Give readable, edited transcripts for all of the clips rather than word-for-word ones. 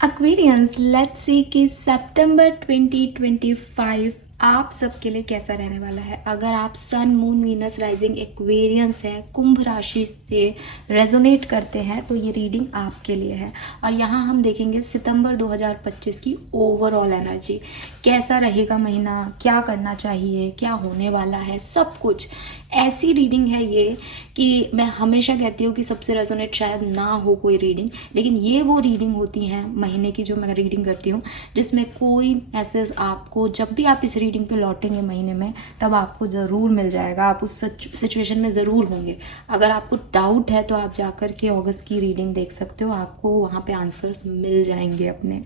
Aquarians, let's see कि सितंबर 2025 आप सबके लिए कैसा रहने वाला है। अगर आप sun moon Venus rising Aquarians हैं, कुंभ राशि से रेजोनेट करते हैं, तो ये रीडिंग आपके लिए है। और यहाँ हम देखेंगे सितंबर 2025 की ओवरऑल एनर्जी, कैसा रहेगा महीना, क्या करना चाहिए, क्या होने वाला है, सब कुछ। ऐसी रीडिंग है ये कि मैं हमेशा कहती हूँ कि सबसे रेजोनेट शायद ना हो कोई रीडिंग, लेकिन ये वो रीडिंग होती हैं महीने की जो मैं रीडिंग करती हूँ, जिसमें कोई मैसेज आपको जब भी आप इस रीडिंग पे लौटेंगे महीने में, तब आपको ज़रूर मिल जाएगा। आप उस सिचुएशन में ज़रूर होंगे। अगर आपको डाउट है तो आप जाकर के अगस्त की रीडिंग देख सकते हो, आपको वहाँ पे आंसर्स मिल जाएंगे अपने।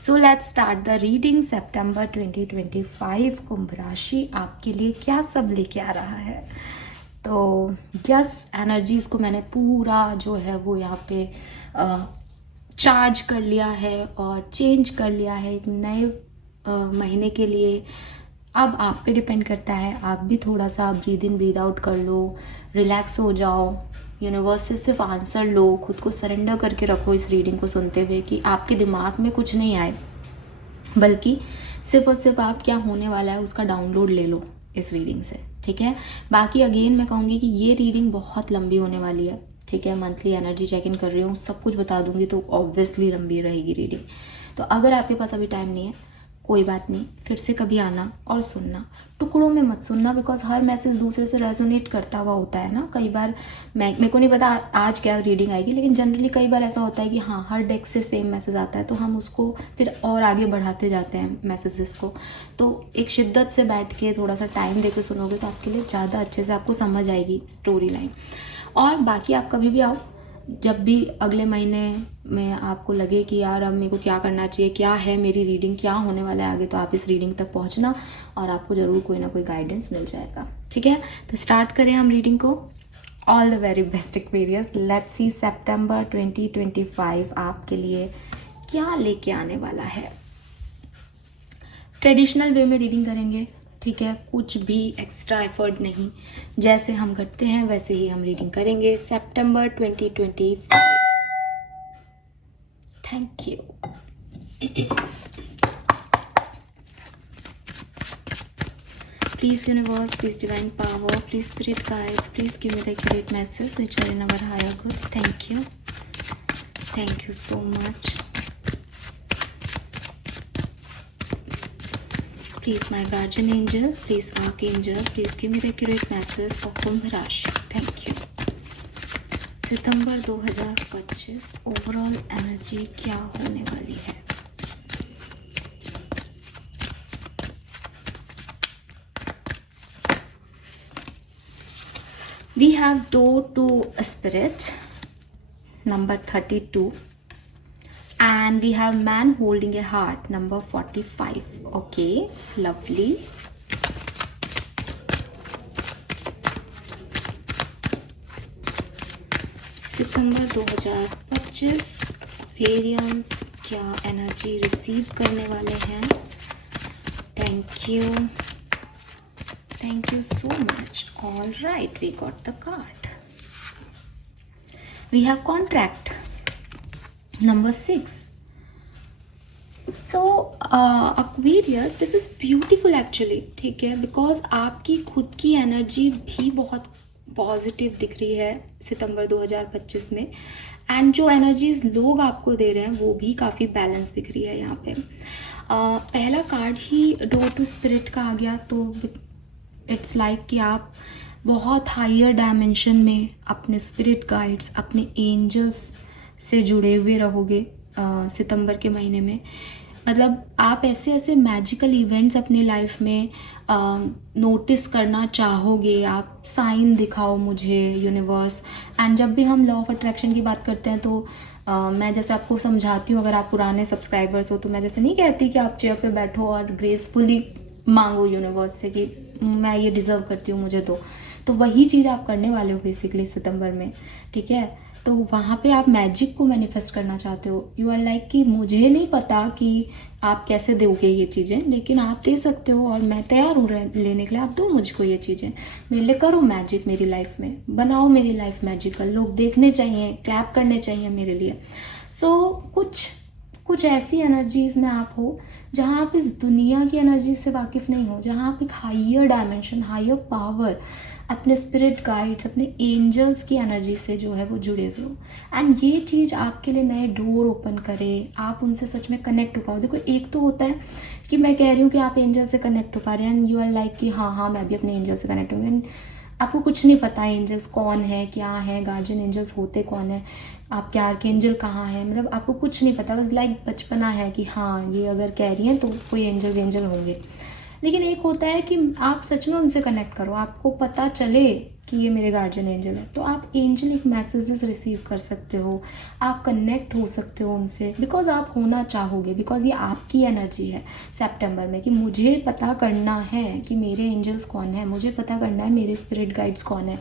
So let's start the reading. सितंबर 2025 कुंभ राशि आपके लिए क्या सब लेके आ रहा है। तो यस, एनर्जीज को मैंने पूरा जो है वो यहाँ पे चार्ज कर लिया है और चेंज कर लिया है एक नए महीने के लिए। अब आप पे डिपेंड करता है, आप भी थोड़ा सा ब्रीद इन ब्रीद आउट कर लो, रिलैक्स हो जाओ, यूनिवर्स से सिर्फ आंसर लो, खुद को सरेंडर करके रखो इस रीडिंग को सुनते हुए कि आपके दिमाग में कुछ नहीं आए, बल्कि सिर्फ और सिर्फ आप क्या होने वाला है उसका डाउनलोड ले लो इस रीडिंग से। ठीक है, बाकी अगेन मैं कहूँगी कि ये रीडिंग बहुत लंबी होने वाली है। ठीक है, मंथली एनर्जी चेक इन कर रही हूँ, सब कुछ बता दूंगी, तो ऑब्वियसली लंबी रहेगी रीडिंग। तो अगर आपके पास अभी टाइम नहीं है, कोई बात नहीं, फिर से कभी आना और सुनना। टुकड़ों में मत सुनना, बिकॉज हर मैसेज दूसरे से रेजोनेट करता हुआ होता है ना। कई बार मेरे को नहीं पता आज क्या रीडिंग आएगी, लेकिन जनरली कई बार ऐसा होता है कि हाँ, हर डेक से सेम मैसेज आता है, तो हम उसको फिर और आगे बढ़ाते जाते हैं मैसेजेस को। तो एक शिद्दत से बैठ के थोड़ा सा टाइम देके सुनोगे तो आपके लिए ज़्यादा अच्छे से आपको समझ आएगी स्टोरी लाइन। और बाकी आप कभी भी आओ, जब भी अगले महीने में आपको लगे कि यार अब मेरे को क्या करना चाहिए, क्या है मेरी रीडिंग, क्या होने वाला है आगे, तो आप इस रीडिंग तक पहुंचना और आपको ज़रूर कोई ना कोई गाइडेंस मिल जाएगा। ठीक है, तो स्टार्ट करें हम रीडिंग को। All the very best Aquarius, let's see सितंबर 2025 आपके लिए क्या लेके आने वाला है। ट्रेडिशनल वे में रीडिंग करेंगे, ठीक है, कुछ भी एक्स्ट्रा एफर्ट नहीं, जैसे हम करते हैं वैसे ही हम रीडिंग करेंगे। सितंबर 2025। Thank you. Please universe, please divine power, please spirit guides, please give me the accurate messages which are in our higher goods. Thank you. Thank you so much. Please my guardian angel, please archangel, please give me the accurate message for Kumbh Rashi. Thank you. September 2025 overall energy क्या होने वाली है। We have door to spirit, number 32, and we have man holding a heart, number 45. Okay, lovely. September 2025 variance क्या energy receive करने वाले हैं। Thank you, thank you so much. All right, we got the card. We have contract, number 6. So Aquarius, this is beautiful actually. ठीक है, because आपकी खुद की energy भी बहुत पॉजिटिव दिख रही है सितंबर 2025 में, एंड जो एनर्जीज लोग आपको दे रहे हैं वो भी काफ़ी बैलेंस दिख रही है यहाँ पे। पहला कार्ड ही डोर टू स्पिरिट का आ गया, तो इट्स लाइक कि आप बहुत हायर डायमेंशन में अपने स्पिरिट गाइड्स, अपने एंजल्स से जुड़े हुए रहोगे सितंबर के महीने में। मतलब आप ऐसे ऐसे मैजिकल इवेंट्स अपने लाइफ में नोटिस करना चाहोगे। आप साइन दिखाओ मुझे यूनिवर्स। एंड जब भी हम लॉ ऑफ अट्रैक्शन की बात करते हैं तो मैं जैसे आपको समझाती हूँ, अगर आप पुराने सब्सक्राइबर्स हो तो मैं जैसे नहीं कहती कि आप चेयर पे बैठो और ग्रेसफुली मांगो यूनिवर्स से कि मैं ये डिज़र्व करती हूँ, मुझे दो। तो वही चीज़ आप करने वाले हो बेसिकली सितंबर में। ठीक है, तो वहाँ पे आप मैजिक को मैनिफेस्ट करना चाहते हो। यू आर लाइक कि मुझे नहीं पता कि आप कैसे दोगे ये चीज़ें, लेकिन आप दे सकते हो और मैं तैयार हूँ लेने के लिए। आप दो मुझको ये चीज़ें, मेरे लिए करो मैजिक, मेरी लाइफ में बनाओ मेरी लाइफ मैजिकल। लोग देखने चाहिए, क्लैप करने चाहिए मेरे लिए। सो कुछ कुछ ऐसी एनर्जीज में आप हो जहाँ आप इस दुनिया की एनर्जी से वाकिफ़ नहीं हो, जहाँ आप एक हायर डायमेंशन, हायर पावर, अपने स्पिरिट गाइड्स, अपने एंजल्स की एनर्जी से जो है वो जुड़े हुए हो। एंड ये चीज़ आपके लिए नए डोर ओपन करे, आप उनसे सच में कनेक्ट हो पाओ। देखो, एक तो होता है कि मैं कह रही हूँ कि आप एंजल से कनेक्ट हो पा रहे हैं एंड यू आर लाइक कि हाँ हाँ मैं भी अपने एंजल से कनेक्ट हूँ, आपको कुछ नहीं पता एंजल्स कौन है, क्या है, गार्जियन एंजल्स होते कौन है, आपके आर्कएंजल कहाँ है, मतलब आपको कुछ नहीं पता, बस लाइक बचपना है कि हाँ ये अगर कह रही हैं तो कोई एंजल वेंजल होंगे। लेकिन एक होता है कि आप सच में उनसे कनेक्ट करो, आपको पता चले कि ये मेरे गार्जियन एंजल है, तो आप एंजलिक मैसेजेस रिसीव कर सकते हो, आप कनेक्ट हो सकते हो उनसे, बिकॉज आप होना चाहोगे, बिकॉज ये आपकी एनर्जी है सितंबर में कि मुझे पता करना है कि मेरे एंजल्स कौन है, मुझे पता करना है मेरे स्पिरिट गाइड्स कौन है,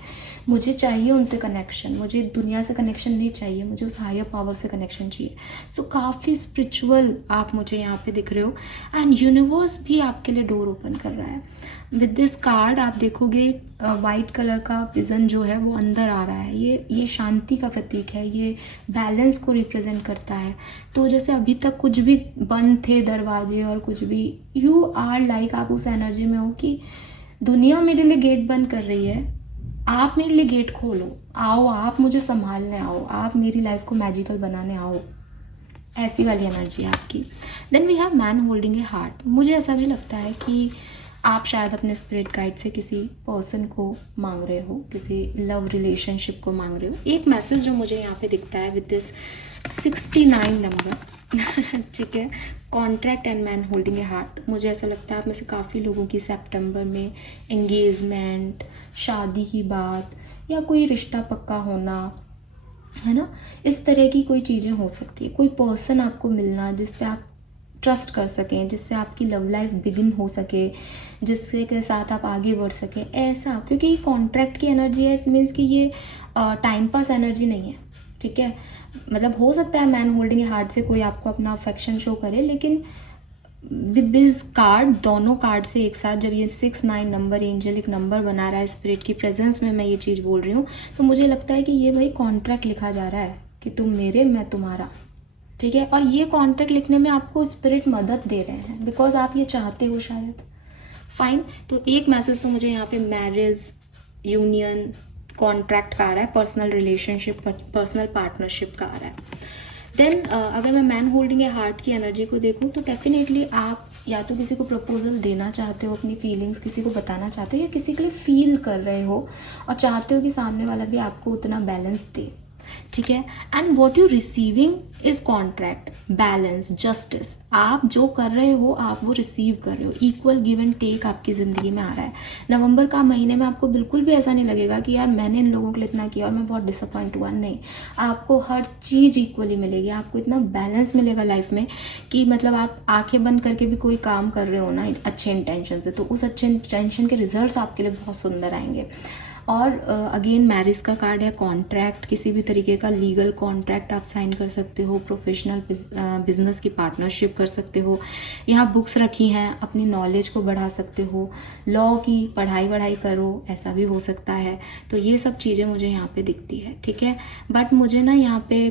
मुझे चाहिए उनसे कनेक्शन, मुझे दुनिया से कनेक्शन नहीं चाहिए, मुझे उस हायर पावर से कनेक्शन चाहिए। सो काफ़ी स्पिरिचुअल आप मुझे यहाँ पे दिख रहे हो एंड यूनिवर्स भी आपके लिए डोर ओपन कर रहा है। विद दिस कार्ड आप देखोगे वाइट कलर का विजन जो है वो अंदर आ रहा है, ये शांति का प्रतीक है, ये बैलेंस को रिप्रेजेंट करता है। तो जैसे अभी तक कुछ भी बंद थे दरवाजे और कुछ भी, यू आर लाइक आप उस एनर्जी में हो कि दुनिया मेरे लिए गेट बंद कर रही है, आप मेरे लिए गेट खोलो, आओ आप मुझे संभालने आओ, आप मेरी लाइफ को मैजिकल बनाने आओ, ऐसी वाली एनर्जी है आपकी। Then we have man holding a heart. मुझे ऐसा भी लगता है कि आप शायद अपने स्पिरिट गाइड से किसी पर्सन को मांग रहे हो, किसी लव रिलेशनशिप को मांग रहे हो। एक मैसेज जो मुझे यहाँ पे दिखता है विद दिस 69 नंबर ठीक है, contract and man holding a heart. मुझे ऐसा लगता है आप में से काफ़ी लोगों की सितंबर में एंगेजमेंट, शादी की बात या कोई रिश्ता पक्का होना, है ना, इस तरह की कोई चीज़ें हो सकती है। कोई पर्सन आपको मिलना जिस पे आप ट्रस्ट कर सकें, जिससे आपकी लव लाइफ बिगिन हो सके, जिससे के साथ आप आगे बढ़ सकें, ऐसा। क्योंकि ये कॉन्ट्रैक्ट की एनर्जी है, इट मीन्स कि ये टाइम पास एनर्जी नहीं है, ठीक है। मतलब हो सकता है मैन होल्डिंग हार्ट से कोई आपको अपना अफेक्शन शो करे, लेकिन विद दिस कार्ड, दोनों कार्ड से एक साथ जब ये 69 नंबर एंजलिक नंबर बना रहा है स्पिरिट की प्रेजेंस में, मैं ये चीज़ बोल रही हूँ, तो मुझे लगता है कि ये भाई कॉन्ट्रैक्ट लिखा जा रहा है कि तुम मेरे, मैं तुम्हारा, ठीक है। और ये कॉन्ट्रैक्ट लिखने में आपको स्पिरिट मदद दे रहे हैं, बिकॉज आप ये चाहते हो शायद। फाइन, तो एक मैसेज तो मुझे यहाँ पे मैरिज, यूनियन, कॉन्ट्रैक्ट का आ रहा है, पर्सनल रिलेशनशिप, पर्सनल पार्टनरशिप का आ रहा है। देन अगर मैं मैन होल्डिंग ए हार्ट की एनर्जी को देखूँ तो डेफिनेटली आप या तो किसी को प्रपोजल देना चाहते हो, अपनी फीलिंग्स किसी को बताना चाहते हो, या किसी के लिए फील कर रहे हो और चाहते हो कि सामने वाला भी आपको उतना बैलेंस दे, ठीक है। And what you receiving is contract, balance, justice. आप जो कर रहे हो आप वो रिसीव कर रहे हो, इक्वल गिव एंड टेक आपकी ज़िंदगी में आ रहा है। नवंबर का महीने में आपको बिल्कुल भी ऐसा नहीं लगेगा कि यार मैंने इन लोगों के लिए इतना किया और मैं बहुत डिसअपॉइंट हुआ, नहीं। आपको हर चीज़ इक्वली मिलेगी, आपको इतना बैलेंस मिलेगा लाइफ में कि मतलब आप आंखें बंद करके भी कोई काम कर रहे हो ना अच्छे इंटेंशन से, तो उस अच्छे इंटेंशन के रिजल्ट्स आपके लिए बहुत सुंदर आएंगे। और अगेन मैरिज का कार्ड है, कॉन्ट्रैक्ट, किसी भी तरीके का लीगल कॉन्ट्रैक्ट आप साइन कर सकते हो, प्रोफेशनल बिजनेस की पार्टनरशिप कर सकते हो, यहाँ बुक्स रखी हैं, अपनी नॉलेज को बढ़ा सकते हो, लॉ की पढ़ाई करो, ऐसा भी हो सकता है। तो ये सब चीज़ें मुझे यहाँ पे दिखती है, ठीक है। बट मुझे ना यहाँ पे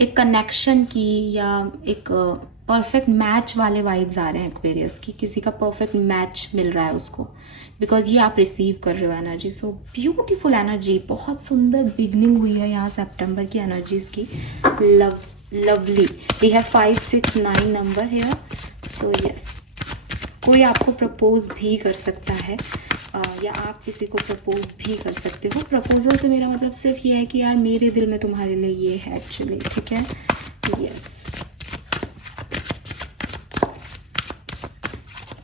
एक कनेक्शन की या एक परफेक्ट मैच वाले वाइब्स आ रहे हैं एक्वेरियस की, किसी का परफेक्ट मैच मिल रहा है उसको, बिकॉज ये आप रिसीव कर रहे हो एनर्जी। सो ब्यूटीफुल एनर्जी, बहुत सुंदर बिगनिंग हुई है यहाँ सितंबर की एनर्जीज की। लवली, वी हैव 5, 6, 9 नंबर है। सो यस, कोई आपको प्रपोज भी कर सकता है या आप किसी को प्रपोज भी कर सकते हो। प्रपोजल से मेरा मतलब सिर्फ ये है कि यार मेरे दिल में तुम्हारे लिए ये है एक्चुअली, ठीक है। यस,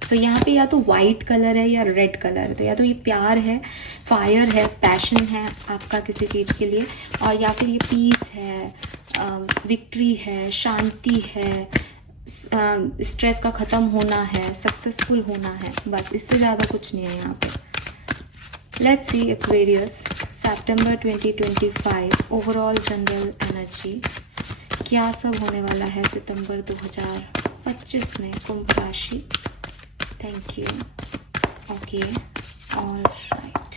तो यहाँ पे या तो वाइट कलर है या रेड कलर है, तो या तो ये प्यार है, फायर है, पैशन है आपका किसी चीज़ के लिए, और या फिर ये पीस है, विक्ट्री है, शांति है, स्ट्रेस का ख़त्म होना है, सक्सेसफुल होना है, बस इससे ज़्यादा कुछ नहीं है यहाँ पे। Let's see Aquarius September 2025 overall general energy, क्या सब होने वाला है सितंबर 2025 में कुंभ राशि। Thank you. Okay, all right.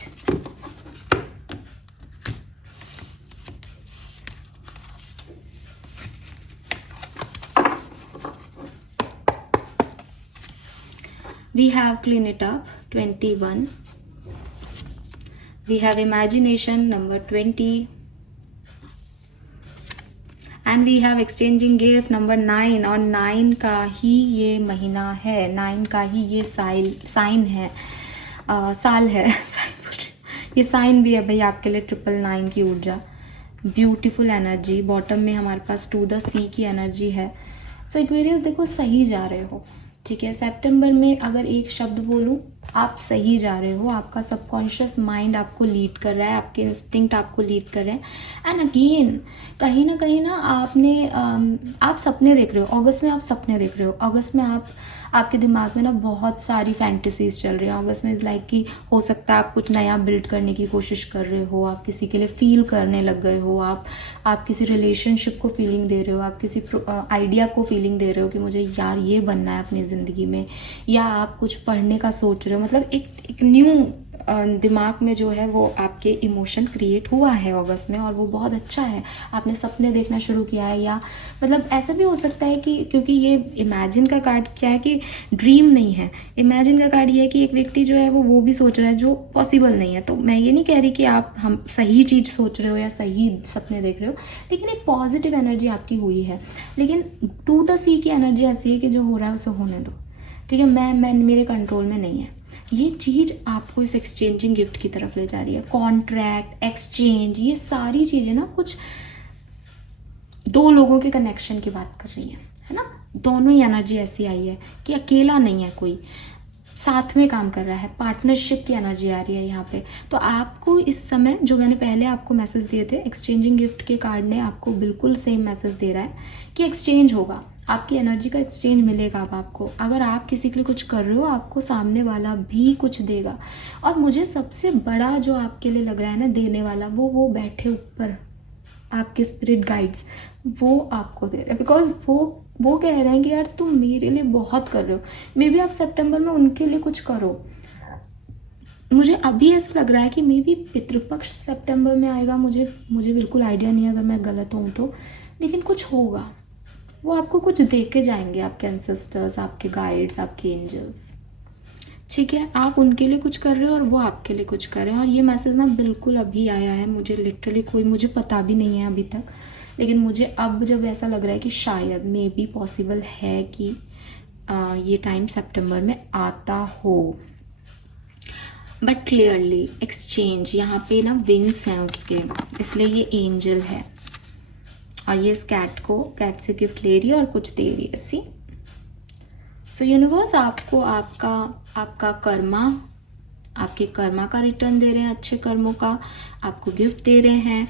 We have clean it up, 21. We have imagination, number 20. And we have exchanging gift, number 9. और 9 का ही ये महीना है, 9 का ही ये साइन है, साल है ये साइन भी है भाई आपके लिए, 999 की ऊर्जा, ब्यूटीफुल एनर्जी. बॉटम में हमारे पास 2 द सी की एनर्जी है. सो एक्वेरियस देखो सही जा रहे हो, ठीक है. सितंबर में अगर एक शब्द बोलूं, आप सही जा रहे हो. आपका सबकॉन्शियस माइंड आपको लीड कर रहा है, आपके इंस्टिंक्ट आपको लीड कर रहे हैं. एंड अगेन कहीं ना आपने आप सपने देख रहे हो. अगस्त में आप सपने देख रहे हो. अगस्त में आपके दिमाग में ना बहुत सारी फैंटेसीज चल रही हैं. अगस्त में इज़ लाइक कि हो सकता है आप कुछ नया बिल्ड करने की कोशिश कर रहे हो, आप किसी के लिए फील करने लग गए हो, आप किसी रिलेशनशिप को फीलिंग दे रहे हो, आप किसी आइडिया को फीलिंग दे रहे हो कि मुझे यार ये बनना है अपनी ज़िंदगी में, या आप कुछ पढ़ने का सोच रहे हो. मतलब एक न्यू दिमाग में जो है वो आपके इमोशन क्रिएट हुआ है अगस्त में, और वो बहुत अच्छा है. आपने सपने देखना शुरू किया है, या मतलब ऐसा भी हो सकता है कि क्योंकि ये इमेजिन का कार्ड क्या है कि ड्रीम नहीं है. इमेजिन का कार्ड ये है कि एक व्यक्ति जो है वो भी सोच रहा है जो पॉसिबल नहीं है. तो मैं ये नहीं कह रही कि आप हम सही चीज़ सोच रहे हो या सही सपने देख रहे हो, लेकिन एक पॉजिटिव एनर्जी आपकी हुई है. लेकिन 2 द सी की एनर्जी ऐसी है कि जो हो रहा है उसे होने दो, ठीक है. मैं मेरे कंट्रोल में नहीं है. ये चीज़ आपको इस एक्सचेंजिंग गिफ्ट की तरफ ले जा रही है. कॉन्ट्रैक्ट, एक्सचेंज, ये सारी चीज़ें ना कुछ 2 लोगों के कनेक्शन की बात कर रही है ना. दोनों ही एनर्जी ऐसी आई है कि अकेला नहीं है कोई, साथ में काम कर रहा है. पार्टनरशिप की एनर्जी आ रही है यहाँ पे. तो आपको इस समय जो मैंने पहले आपको मैसेज दिए थे, एक्सचेंजिंग गिफ्ट के कार्ड ने आपको बिल्कुल सेम मैसेज दे रहा है कि एक्सचेंज होगा. आपकी एनर्जी का एक्सचेंज मिलेगा. अब आपको अगर आप किसी के लिए कुछ कर रहे हो, आपको सामने वाला भी कुछ देगा. और मुझे सबसे बड़ा जो आपके लिए लग रहा है ना देने वाला, वो बैठे ऊपर आपके स्पिरिट गाइड्स, वो आपको दे रहे हैं. बिकॉज वो कह रहे हैं कि यार तुम मेरे लिए बहुत कर रहे हो. मे बी आप सितंबर में उनके लिए कुछ करो. मुझे अभी ऐसा लग रहा है कि मे बी पितृपक्ष सितंबर में आएगा. मुझे बिल्कुल आइडिया नहीं है, अगर मैं गलत हूँ तो, लेकिन कुछ होगा. वो आपको कुछ दे के जाएंगे, आपके एंसेस्टर्स, आपके गाइड्स, आपके एंजल्स, ठीक है. आप उनके लिए कुछ कर रहे हो और वो आपके लिए कुछ कर रहे हैं. और ये मैसेज ना बिल्कुल अभी आया है. मुझे लिटरली मुझे पता भी नहीं है अभी तक, लेकिन मुझे अब जब ऐसा लग रहा है कि शायद मे बी पॉसिबल है कि ये टाइम सितंबर में आता हो. बट क्लियरली एक्सचेंज, यहाँ पे ना विंग्स हैं उसके, इसलिए ये एंजल है. और ये इस कैट से गिफ्ट ले रही है और कुछ दे रही है. सी सो यूनिवर्स आपको आपका आपके कर्मा का रिटर्न दे रहे हैं, अच्छे कर्मों का आपको गिफ्ट दे रहे हैं.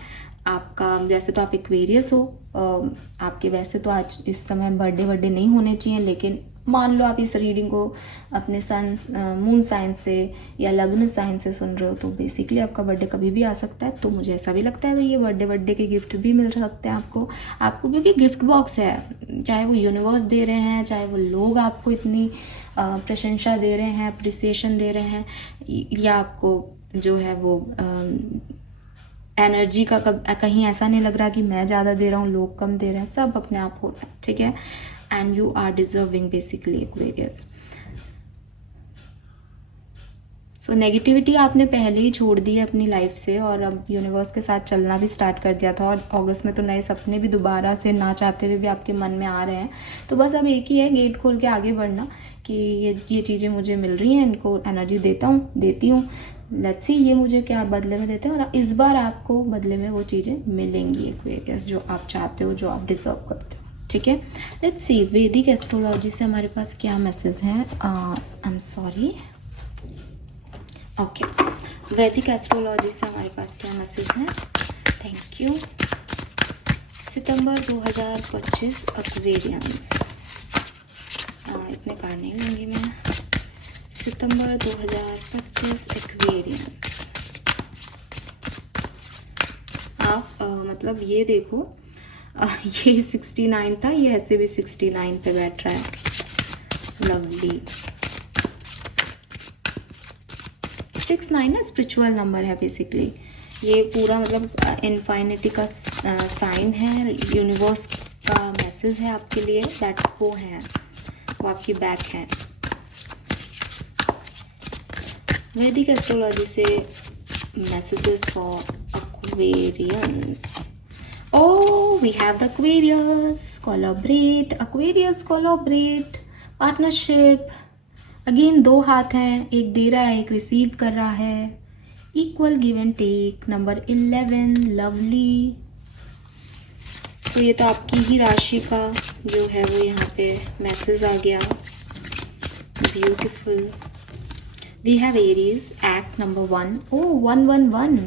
आपका वैसे तो आप एक्वेरियस हो, आपके वैसे तो आज इस समय बर्थडे नहीं होने चाहिए, लेकिन मान लो आप इस रीडिंग को अपने सन मून साइन से या लग्न साइन से सुन रहे हो, तो बेसिकली आपका बर्थडे कभी भी आ सकता है. तो मुझे ऐसा भी लगता है भाई ये बर्थडे के गिफ्ट भी मिल सकते हैं आपको क्योंकि गिफ्ट बॉक्स है. चाहे वो यूनिवर्स दे रहे हैं, चाहे वो लोग आपको इतनी प्रशंसा दे रहे हैं, अप्रिसिएशन दे रहे हैं, या आपको जो है वो एनर्जी का कहीं ऐसा नहीं लग रहा कि मैं ज़्यादा दे रहा हूँ, लोग कम दे रहे हैं. सब अपने आप हो रहा है, ठीक है. And you are deserving basically Aquarius. So negativity आपने पहले ही छोड़ दी है अपनी लाइफ से, और अब यूनिवर्स के साथ चलना भी स्टार्ट कर दिया था. और अगस्त में तो नए सपने भी दोबारा से ना चाहते हुए भी आपके मन में आ रहे हैं. तो बस अब एक ही है, गेट खोल के आगे बढ़ना कि ये चीज़ें मुझे मिल रही हैं, इनको एनर्जी देती हूँ. लेट्स सी ये मुझे क्या बदले में देते हैं, और इस बार आपको बदले में वो चीज़ें मिलेंगी एक्वेरियस, जो आप चाहते हो, जो आप डिजर्व करते हो, ठीक है. लेट्स सी वैदिक एस्ट्रोलॉजी से हमारे पास क्या मैसेज है. I am sorry, okay. वैदिक एस्ट्रोलॉजी से हमारे पास क्या मैसेज है. Thank you. सितंबर 2025 एक्वेरियंस, इतने कार्ड नहीं लूँगी मैं. सितंबर 2025 एक्वेरियंस. आप मतलब ये देखो, ये 69 था, ये ऐसे भी 69 पे बैठ रहा है. लवली. 69 ना स्पिरिचुअल नंबर है बेसिकली. ये पूरा मतलब इनफाइनिटी का साइन है. यूनिवर्स का मैसेज है आपके लिए. दैट वो है, वो आपकी बैक है. वैदिक एस्ट्रोलॉजी से messages for Aquarians. Oh, we have the Aquarius. Collaborate. Aquarius collaborate. Partnership. Again दो हाथ हैं, एक दे रहा है एक रिसीव कर रहा है. Equal give and take. Number 11 lovely. तो ये तो आपकी ही राशि का जो है वो यहाँ पे मैसेज आ गया. Beautiful. We have Aries act number 1. Oh 111.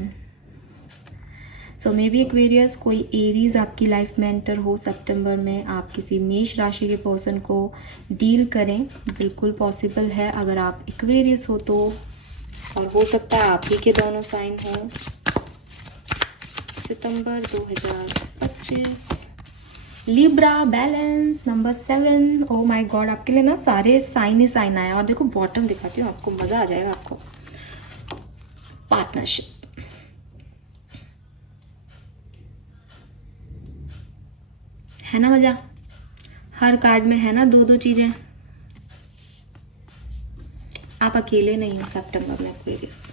So maybe Aquarius कोई एरीज आपकी लाइफ में एंटर हो सितंबर में. आप किसी मेष राशि के पर्सन को डील करें, बिल्कुल पॉसिबल है अगर आप एक्वेरियस हो तो. और हो सकता है आप ही के दोनों साइन हो. सितंबर 2025. Libra balance number 7. Oh my God, आपके लिए ना सारे साइन ही साइन आए. और देखो बॉटम दिखाती हूँ आपको, मज़ा आ जाएगा आपको. पार्टनरशिप. है ना मजा. हर कार्ड में है ना दो दो चीजें. आप अकेले नहीं हो सितंबर में एक्वेरियस.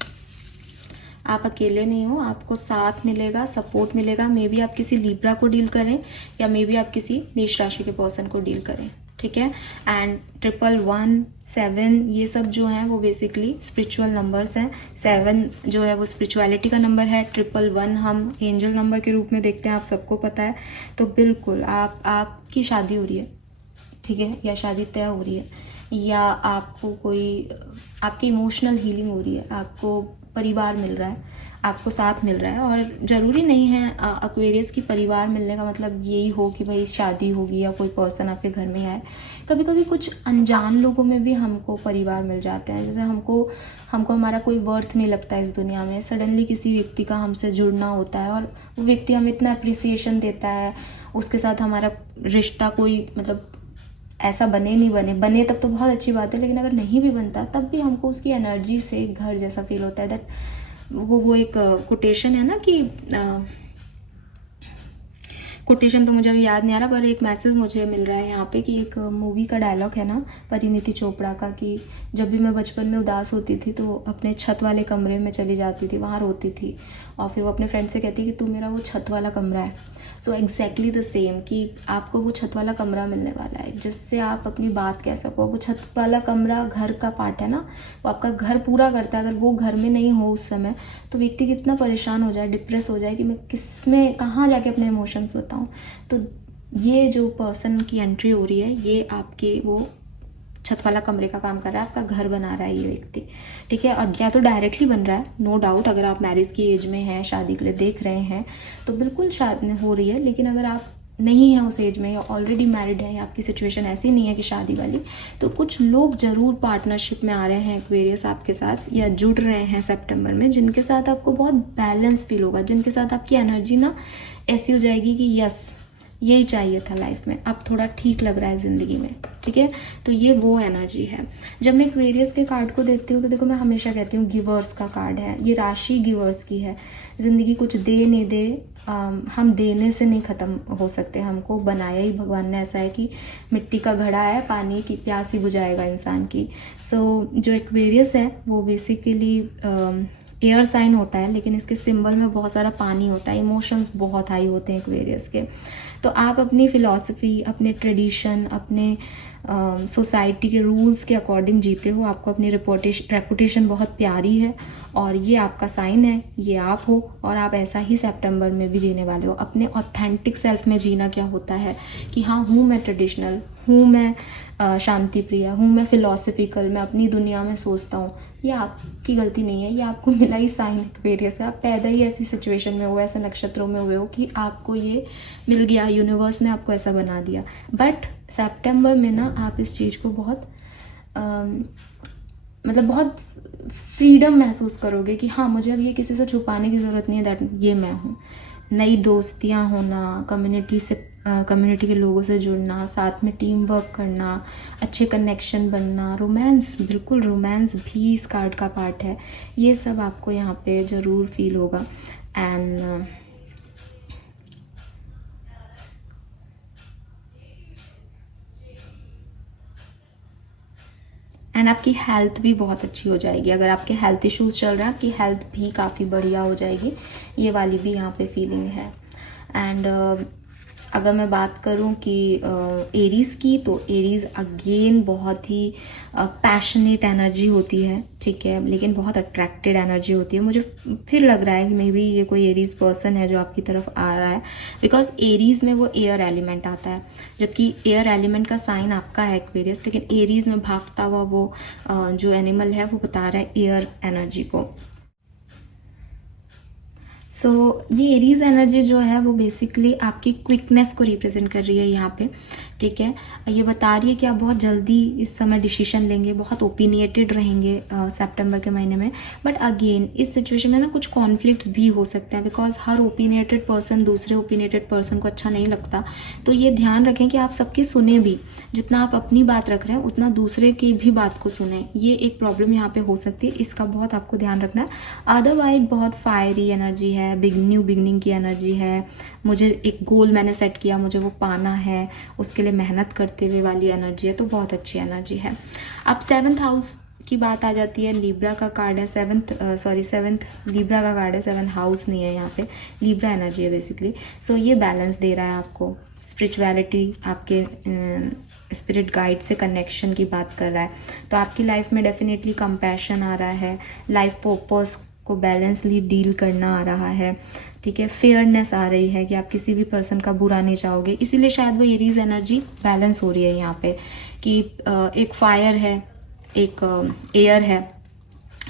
आप अकेले नहीं हो, आपको साथ मिलेगा, सपोर्ट मिलेगा. मे बी आप किसी लिब्रा को डील करें या मे बी आप किसी मेष राशि के पर्सन को डील करें. ठीक है. एंड 111 7 ये सब जो है वो बेसिकली स्पिरिचुअल नंबर्स हैं. 7 जो है वो स्पिरिचुअलिटी का नंबर है. 111 हम एंजल नंबर के रूप में देखते हैं, आप सबको पता है. तो बिल्कुल आपकी शादी हो रही है, ठीक है, या शादी तय हो रही है, या आपको कोई आपकी इमोशनल हीलिंग हो रही है, आपको परिवार मिल रहा है, आपको साथ मिल रहा है. और ज़रूरी नहीं है एक्वेरियस की परिवार मिलने का मतलब यही हो कि भाई शादी होगी या कोई पर्सन आपके घर में आए. कभी कभी कुछ अनजान लोगों में भी हमको परिवार मिल जाते हैं. जैसे हमको हमारा कोई वर्थ नहीं लगता इस दुनिया में, सडनली किसी व्यक्ति का हमसे जुड़ना होता है और वो व्यक्ति हमें इतना अप्रिसिएशन देता है. उसके साथ हमारा रिश्ता कोई मतलब ऐसा बने नहीं बने तब तो बहुत अच्छी बात है, लेकिन अगर नहीं भी बनता तब भी हमको उसकी एनर्जी से घर जैसा फील होता है. दैट वो एक कोटेशन है ना कि कोटेशन तो मुझे अभी याद नहीं आ रहा, पर एक मैसेज मुझे मिल रहा है यहाँ पे कि एक मूवी का डायलॉग है ना परिणीति चोपड़ा का कि जब भी मैं बचपन में उदास होती थी तो अपने छत वाले कमरे में चली जाती थी, वहाँ रोती थी और फिर वो अपने फ्रेंड से कहती कि तू मेरा वो छत वाला कमरा है. सो एग्जैक्टली द सेम कि आपको वो छत वाला कमरा मिलने वाला है जिससे आप अपनी बात कह सको. वो छत वाला कमरा घर का पार्ट है ना, वो आपका घर पूरा करता है. अगर वो घर में नहीं हो उस समय तो व्यक्ति कितना परेशान हो जाए, डिप्रेस हो जाए कि मैं किस में कहाँ जाके अपने इमोशंस बताऊँ. तो ये जो पर्सन की एंट्री हो रही है ये आपके वो छत वाला कमरे का काम कर रहा है, आपका घर बना रहा है ये व्यक्ति. ठीक है. और या तो डायरेक्टली बन रहा है, नो डाउट. अगर आप मैरिज की एज में हैं, शादी के लिए देख रहे हैं तो बिल्कुल शादी हो रही है. लेकिन अगर आप नहीं है उस एज में या ऑलरेडी मैरिड है या आपकी सिचुएशन ऐसी नहीं है कि शादी वाली, तो कुछ लोग ज़रूर पार्टनरशिप में आ रहे हैं एक्वेरियस आपके साथ या जुड़ रहे हैं सितंबर में, जिनके साथ आपको बहुत बैलेंस फील होगा, जिनके साथ आपकी एनर्जी ना ऐसी हो जाएगी कि यस यही चाहिए था लाइफ में, अब थोड़ा ठीक लग रहा है ज़िंदगी में. ठीक है. तो ये वो एनर्जी है. जब मैं एक्वेरियस के कार्ड को देखती हूँ तो देखो मैं हमेशा कहती हूँ गिवर्स का कार्ड है. ये राशि गिवर्स की है. ज़िंदगी कुछ दे नहीं दे, हम देने से नहीं ख़त्म हो सकते. हमको बनाया ही भगवान ने ऐसा है कि मिट्टी का घड़ा है, पानी की प्यास ही बुझाएगा इंसान की. सो जो एक्वेरियस है वो बेसिकली एयर साइन होता है, लेकिन इसके सिंबल में बहुत सारा पानी होता है. इमोशंस बहुत हाई होते हैं एक्वेरियस के. तो आप अपनी फ़िलॉसफी, अपने ट्रेडिशन, अपने सोसाइटी के रूल्स के अकॉर्डिंग जीते हो. आपको अपनी रेपुटेशन बहुत प्यारी है और ये आपका साइन है, ये आप हो. और आप ऐसा ही सितंबर में भी जीने वाले हो. अपने ऑथेंटिक सेल्फ में जीना क्या होता है कि हाँ हूँ मैं ट्रेडिशनल, हूँ मैं शांति प्रिय, हूँ मैं फ़िलॉसफिकल, मैं अपनी दुनिया में सोचता हूँ. ये आपकी गलती नहीं है, ये आपको मिला ही साइन एक्वेरियस है. आप पैदा ही ऐसी सिचुएशन में हुए, ऐसे नक्षत्रों में हुए हो कि आपको ये मिल गया, यूनिवर्स ने आपको ऐसा बना दिया. बट सितंबर में ना आप इस चीज़ को बहुत मतलब बहुत फ्रीडम महसूस करोगे कि हाँ मुझे अब ये किसी से छुपाने की ज़रूरत नहीं है, दैट ये मैं हूँ. नई दोस्तियाँ होना, कम्युनिटी के लोगों से जुड़ना, साथ में टीम वर्क करना, अच्छे कनेक्शन बनना, रोमांस, बिल्कुल रोमांस भी इस कार्ड का पार्ट है. ये सब आपको यहाँ पे ज़रूर फील होगा. एंड आपकी हेल्थ भी बहुत अच्छी हो जाएगी। अगर आपके हेल्थ इश्यूज चल रहे हैं, आपकी हेल्थ भी काफ़ी बढ़िया हो जाएगी, ये वाली भी यहाँ पे फीलिंग है। एंड अगर मैं बात करूँ कि एरीज़ की, तो एरीज़ अगेन बहुत ही पैशनेट एनर्जी होती है, ठीक है, लेकिन बहुत अट्रैक्टेड एनर्जी होती है। मुझे फिर लग रहा है कि मे बी ये कोई एरीज़ पर्सन है जो आपकी तरफ आ रहा है, बिकॉज एरीज़ में वो एयर एलिमेंट आता है, जबकि एयर एलिमेंट का साइन आपका है एक्वेरियस, लेकिन एरीज़ में भागता हुआ वो जो एनिमल है वो बता रहा है एयर एनर्जी को। सो ये एरीज एनर्जी जो है वो बेसिकली आपकी क्विकनेस को रिप्रेजेंट कर रही है यहाँ पे, ठीक है। ये बता रही है कि आप बहुत जल्दी इस समय डिसीजन लेंगे, बहुत ओपिनिएटेड रहेंगे सितंबर के महीने में। बट अगेन इस सिचुएशन में ना कुछ कॉन्फ्लिक्ट्स भी हो सकते हैं, बिकॉज हर ओपिनिएटेड पर्सन दूसरे ओपिनिएटेड पर्सन को अच्छा नहीं लगता। तो ये ध्यान रखें कि आप सबकी सुने भी, जितना आप अपनी बात रख रहे हैं उतना दूसरे की भी बात को सुने। ये एक प्रॉब्लम यहाँ पे हो सकती है, इसका बहुत आपको ध्यान रखना है। अदरवाइज बहुत फायरी एनर्जी है, न्यू बिगनिंग की एनर्जी है, मुझे एक गोल मैंने सेट किया, मुझे वो पाना है, उसके लिए मेहनत करते हुए वाली एनर्जी है, तो बहुत अच्छी एनर्जी है। अब 7th हाउस की बात आ जाती है, लिब्रा का कार्ड है, 7th लिब्रा का कार्ड है, 7th हाउस नहीं है यहाँ पे, लिब्रा एनर्जी है बेसिकली। सो ये बैलेंस दे रहा है आपको, स्पिरिचुअलिटी, आपके स्पिरिट गाइड से कनेक्शन की बात कर रहा है। तो आपकी लाइफ में डेफिनेटली कंपैशन आ रहा है, लाइफ पर्पस को बैलेंसली डील करना आ रहा है, ठीक है। फेयरनेस आ रही है कि आप किसी भी पर्सन का बुरा नहीं चाहोगे, इसीलिए शायद वो एरीज एनर्जी बैलेंस हो रही है यहाँ पे कि एक फायर है, एक एयर है,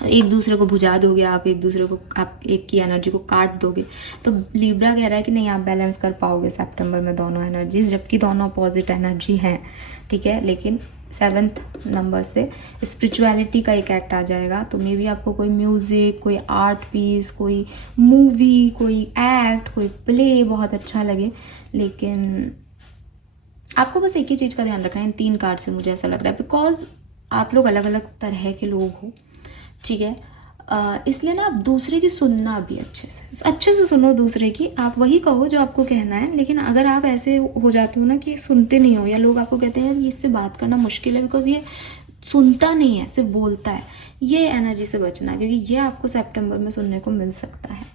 एक दूसरे को बुझा दोगे आप, एक दूसरे को, आप एक की एनर्जी को काट दोगे। तो लिब्रा कह रहा है कि नहीं, आप बैलेंस कर पाओगे सितंबर में दोनों एनर्जीज, जबकि दोनों अपोजिट एनर्जी हैं, ठीक है। लेकिन 7th नंबर से स्पिरिचुअलिटी का एक एक्ट आ जाएगा, तो मे बी आपको कोई म्यूजिक, कोई आर्ट पीस, कोई मूवी, कोई एक्ट, कोई प्ले बहुत अच्छा लगे। लेकिन आपको बस एक ही चीज़ का ध्यान रखना है इन 3 कार्ड से, मुझे ऐसा लग रहा है, बिकॉज आप लोग अलग अलग तरह के लोग हो, ठीक है। इसलिए ना आप दूसरे की सुनना भी अच्छे से सुनो दूसरे की, आप वही कहो जो आपको कहना है। लेकिन अगर आप ऐसे हो जाते हो ना कि सुनते नहीं हो, या लोग आपको कहते हैं ये इससे बात करना मुश्किल है बिकॉज ये सुनता नहीं है, सिर्फ बोलता है, ये एनर्जी से बचना, क्योंकि ये आपको सितंबर में सुनने को मिल सकता है,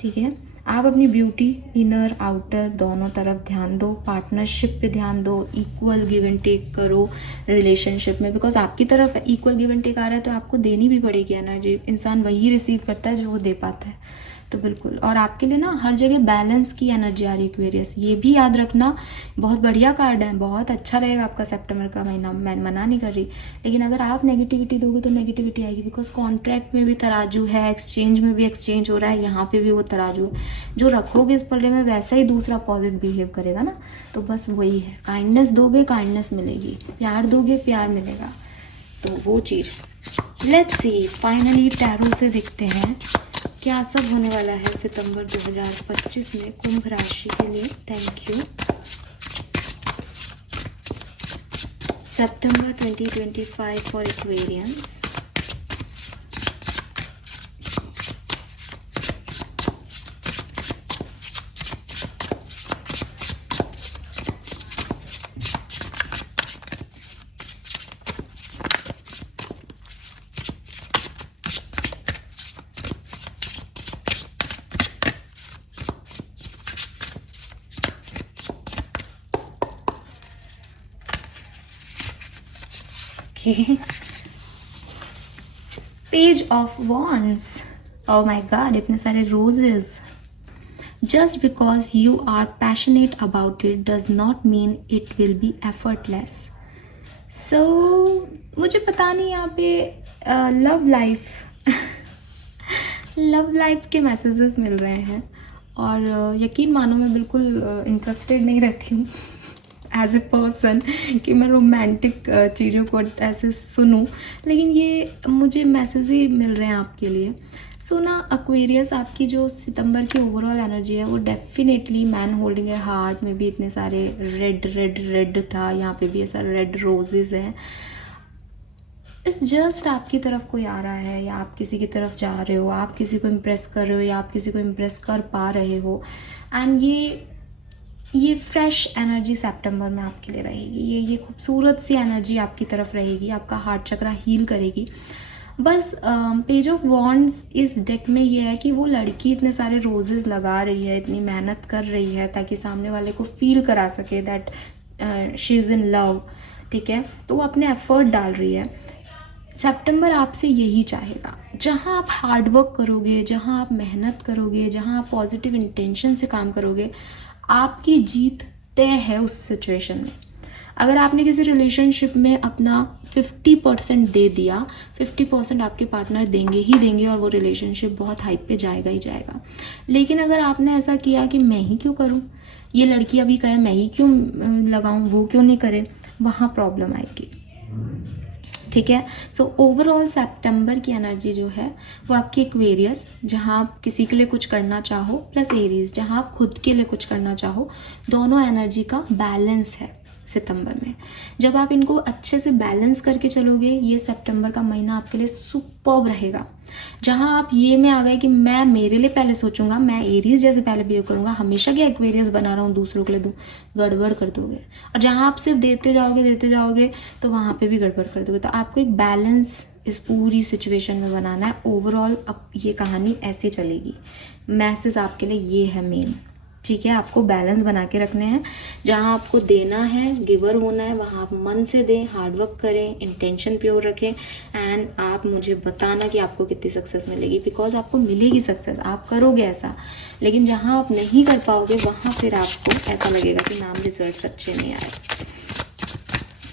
ठीक है। आप अपनी ब्यूटी, इनर आउटर दोनों तरफ ध्यान दो, पार्टनरशिप पे ध्यान दो, इक्वल गिव एंड टेक करो रिलेशनशिप में, बिकॉज आपकी तरफ इक्वल गिव एंड टेक आ रहा है तो आपको देनी भी पड़ेगी एनर्जी। इंसान वही रिसीव करता है जो वो दे पाता है, तो बिल्कुल। और आपके लिए ना हर जगह बैलेंस की एनर्जी आ रही है एक्वेरियस, ये भी याद रखना। बहुत बढ़िया कार्ड है, बहुत अच्छा रहेगा आपका सितंबर का महीना, मैं मना नहीं कर रही, लेकिन अगर आप नेगेटिविटी दोगे तो नेगेटिविटी आएगी, बिकॉज कॉन्ट्रैक्ट में भी तराजू है, एक्सचेंज में भी एक्सचेंज हो रहा है, यहाँ पे भी वो तराजू है, जो रखोगे इस पल्ले में वैसा ही दूसरा अपोजिट बिहेव करेगा ना। तो बस वही है, काइंडनेस दोगे काइंडनेस मिलेगी, प्यार दोगे प्यार मिलेगा, तो वो चीज़। लेट्स सी, फाइनली टैरो से देखते हैं क्या सब होने वाला है सितंबर 2025 में कुंभ राशि के लिए। Thank you. September 2025 for Aquarians. Page of wands, oh my God, इतने सारे roses. Just because you are passionate about it does not mean it will be effortless. So मुझे पता नहीं यहाँ पे लव लाइफ के मैसेजेस मिल रहे हैं, और यकीन मानो मैं बिल्कुल इंटरेस्टेड नहीं रहती हूँ एज ए पर्सन कि मैं रोमांटिक चीज़ों को ऐसे सुनूं, लेकिन ये मुझे मैसेज ही मिल रहे हैं आपके लिए। सो ना एक्वेरियस, आपकी जो सितंबर की ओवरऑल एनर्जी है वो definitely man holding a heart में भी इतने सारे रेड था, यहाँ पे भी ऐसा रेड रोजेस हैं। इस जस्ट आपकी तरफ कोई आ रहा है, या आप किसी की तरफ जा रहे हो, आप किसी को इम्प्रेस कर रहे हो, या आप किसी को इम्प्रेस कर पा रहे हो, एंड ये ये फ्रेश एनर्जी सितंबर में आपके लिए रहेगी। ये खूबसूरत सी एनर्जी आपकी तरफ रहेगी, आपका हार्ट चक्रा हील करेगी। बस पेज ऑफ वॉन्ड्स इस डेक में ये है कि वो लड़की इतने सारे रोजेस लगा रही है, इतनी मेहनत कर रही है ताकि सामने वाले को फील करा सके that she is in love, ठीक है। तो वो अपने एफर्ट डाल रही है। सितंबर आपसे यही चाहेगा, जहाँ आप हार्ड वर्क करोगे, जहाँ आप मेहनत करोगे, जहाँ आप पॉजिटिव इंटेंशन से काम करोगे, आपकी जीत तय है उस सिचुएशन में। अगर आपने किसी रिलेशनशिप में अपना 50% दे दिया, 50% आपके पार्टनर देंगे ही देंगे और वो रिलेशनशिप बहुत हाइप पे जाएगा ही जाएगा। लेकिन अगर आपने ऐसा किया कि मैं ही क्यों करूं, ये लड़की अभी कहे मैं ही क्यों लगाऊं, वो क्यों नहीं करे, वहाँ प्रॉब्लम आएगी, ठीक है। सो ओवरऑल सितंबर की एनर्जी जो है वो आपकी एक्वेरियस, जहाँ आप किसी के लिए कुछ करना चाहो, प्लस एरीज, जहाँ आप खुद के लिए कुछ करना चाहो, दोनों एनर्जी का बैलेंस है सितंबर में। जब आप इनको अच्छे से बैलेंस करके चलोगे, ये सितंबर का महीना आपके लिए सुपर्ब रहेगा। जहाँ आप ये में आ गए कि मैं मेरे लिए पहले सोचूंगा, मैं एरीज जैसे पहले बिहेव करूंगा, हमेशा क्या एक्वेरियस बना रहा हूँ दूसरों के लिए दूँ, गड़बड़ कर दोगे। और जहाँ आप सिर्फ देते जाओगे तो वहाँ पे भी गड़बड़ कर दोगे। तो आपको एक बैलेंस इस पूरी सिचुएशन में बनाना है। ओवरऑल अब ये कहानी ऐसे चलेगी। मैसेज आपके लिए ये है मेन, ठीक है। आपको बैलेंस बना के रखने हैं। जहाँ आपको देना है, गिवर होना है, वहाँ आप मन से दें, हार्डवर्क करें, इंटेंशन प्योर रखें, एंड आप मुझे बताना कि आपको कितनी सक्सेस मिलेगी, बिकॉज आपको मिलेगी सक्सेस, आप करोगे ऐसा। लेकिन जहाँ आप नहीं कर पाओगे, वहाँ फिर आपको ऐसा लगेगा कि नाम रिजल्ट अच्छे नहीं आए।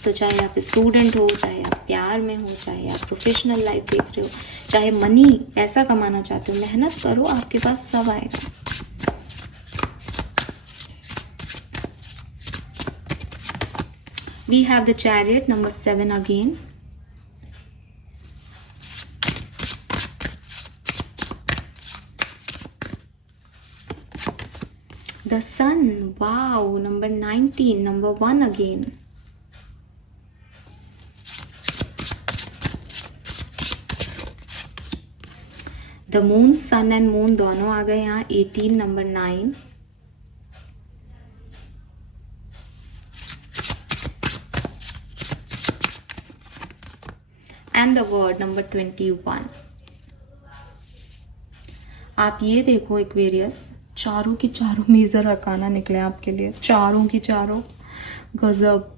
तो चाहे आप स्टूडेंट हो, चाहे आप प्यार में हो, चाहे आप प्रोफेशनल लाइफ देख रहे हो, चाहे मनी ऐसा कमाना चाहते हो, मेहनत करो, आपके पास सब आएगा। We have the Chariot, number 7 again. The Sun, wow, number 19, number 1 again. The Moon, Sun and Moon दोनों आ गए यहाँ, 18, number 9. And the word number 21. आप ये देखो एक्वेरियस, चारों की चारों मेजर अरकाना निकले आपके लिए, चारों की चारों, गजब।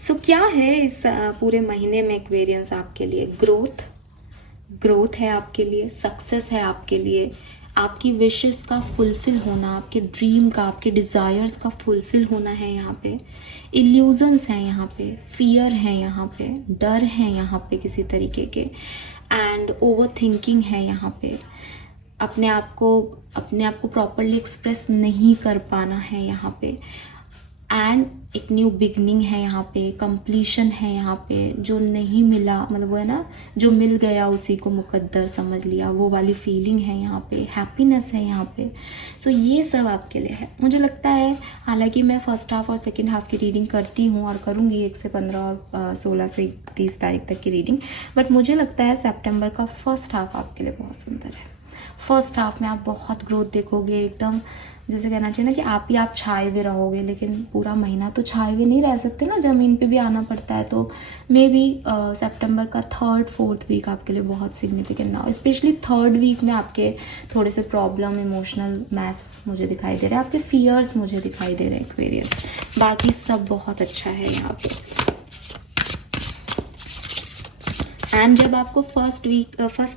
सो क्या है इस पूरे महीने में एक्वेरियंस आपके लिए? ग्रोथ है आपके लिए, सक्सेस है आपके लिए, आपकी विशेस का फुलफिल होना, आपके ड्रीम का, आपके डिज़ायर्स का फुलफिल होना है यहाँ पे। इल्यूजन्स हैं यहाँ पे, फियर है यहाँ पे, डर है यहाँ पे किसी तरीके के, एंड ओवर थिंकिंग है यहाँ पे। अपने आप को प्रॉपरली एक्सप्रेस नहीं कर पाना है यहाँ पे, एंड एक न्यू बिगनिंग है यहाँ पे, कंप्लीशन है यहाँ पे। जो नहीं मिला, मतलब वो है ना, जो मिल गया उसी को मुकद्दर समझ लिया, वो वाली फीलिंग है यहाँ पे, हैप्पीनेस है यहाँ पे। सो ये सब आपके लिए है। मुझे लगता है, हालांकि मैं फर्स्ट हाफ और सेकंड हाफ की रीडिंग करती हूँ और करूँगी 1 से 15 और 16 से 30 तारीख तक की रीडिंग, बट मुझे लगता है सितंबर का फर्स्ट हाफ आपके लिए बहुत सुंदर है। फर्स्ट हाफ में आप बहुत ग्रोथ देखोगे, एकदम जैसे कहना चाहिए ना कि आप ही आप छाए हुए रहोगे। लेकिन पूरा महीना तो छाए हुए नहीं रह सकते ना, ज़मीन पे भी आना पड़ता है। तो मे बी सितंबर का 3rd 4th वीक आपके लिए बहुत सिग्निफिकेंट ना हो। स्पेशली 3rd वीक में आपके थोड़े से प्रॉब्लम, इमोशनल मैस मुझे दिखाई दे रहे हैं, आपके फियर्स मुझे दिखाई दे रहे हैं एक्वेरियस। बाकी सब बहुत अच्छा है यहाँ पे। एंड जब आपको फर्स्ट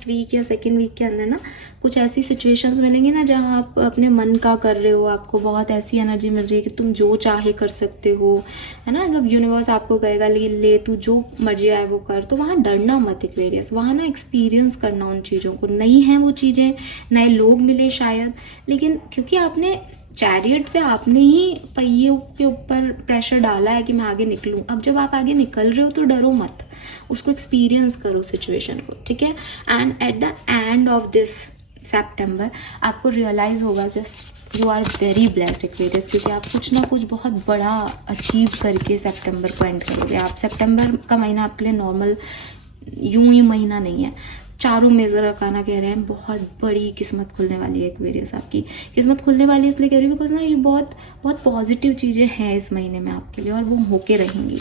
वीक या सेकेंड वीक के अंदर ना कुछ ऐसी सिचुएशंस मिलेंगी ना जहाँ आप अपने मन का कर रहे हो, आपको बहुत ऐसी एनर्जी मिल रही है कि तुम जो चाहे कर सकते हो, है ना। जब यूनिवर्स आपको कहेगा ले तू जो मर्जी आए वो कर, तो वहाँ डरना मत एक्वेरियस, वहाँ ना एक्सपीरियंस करना उन चीज़ों को। नई हैं वो चीज़ें, नए लोग मिले शायद, लेकिन क्योंकि आपने चैरियट से आपने ही पहिए के ऊपर प्रेशर डाला है कि मैं आगे निकलूं। अब जब आप आगे निकल रहे हो तो डरो मत, उसको एक्सपीरियंस करो सिचुएशन को, ठीक है। And at the end of this September आपको रियलाइज होगा just you are very blessed Aquarius, क्योंकि आप कुछ ना कुछ बहुत बड़ा अचीव करके सितंबर को एंड करोगे। आप सितंबर का महीना आपके लिए नॉर्मल यूं ही महीना नहीं है। चारों मेजर अरकाना कह रहे हैं बहुत बड़ी किस्मत खुलने वाली है एक्वेरियस। आपकी किस्मत खुलने वाली है इसलिए कह रही हूँ बिकॉज ना ये बहुत बहुत पॉजिटिव चीज़ें हैं इस महीने में आपके लिए और वो होके रहेंगी।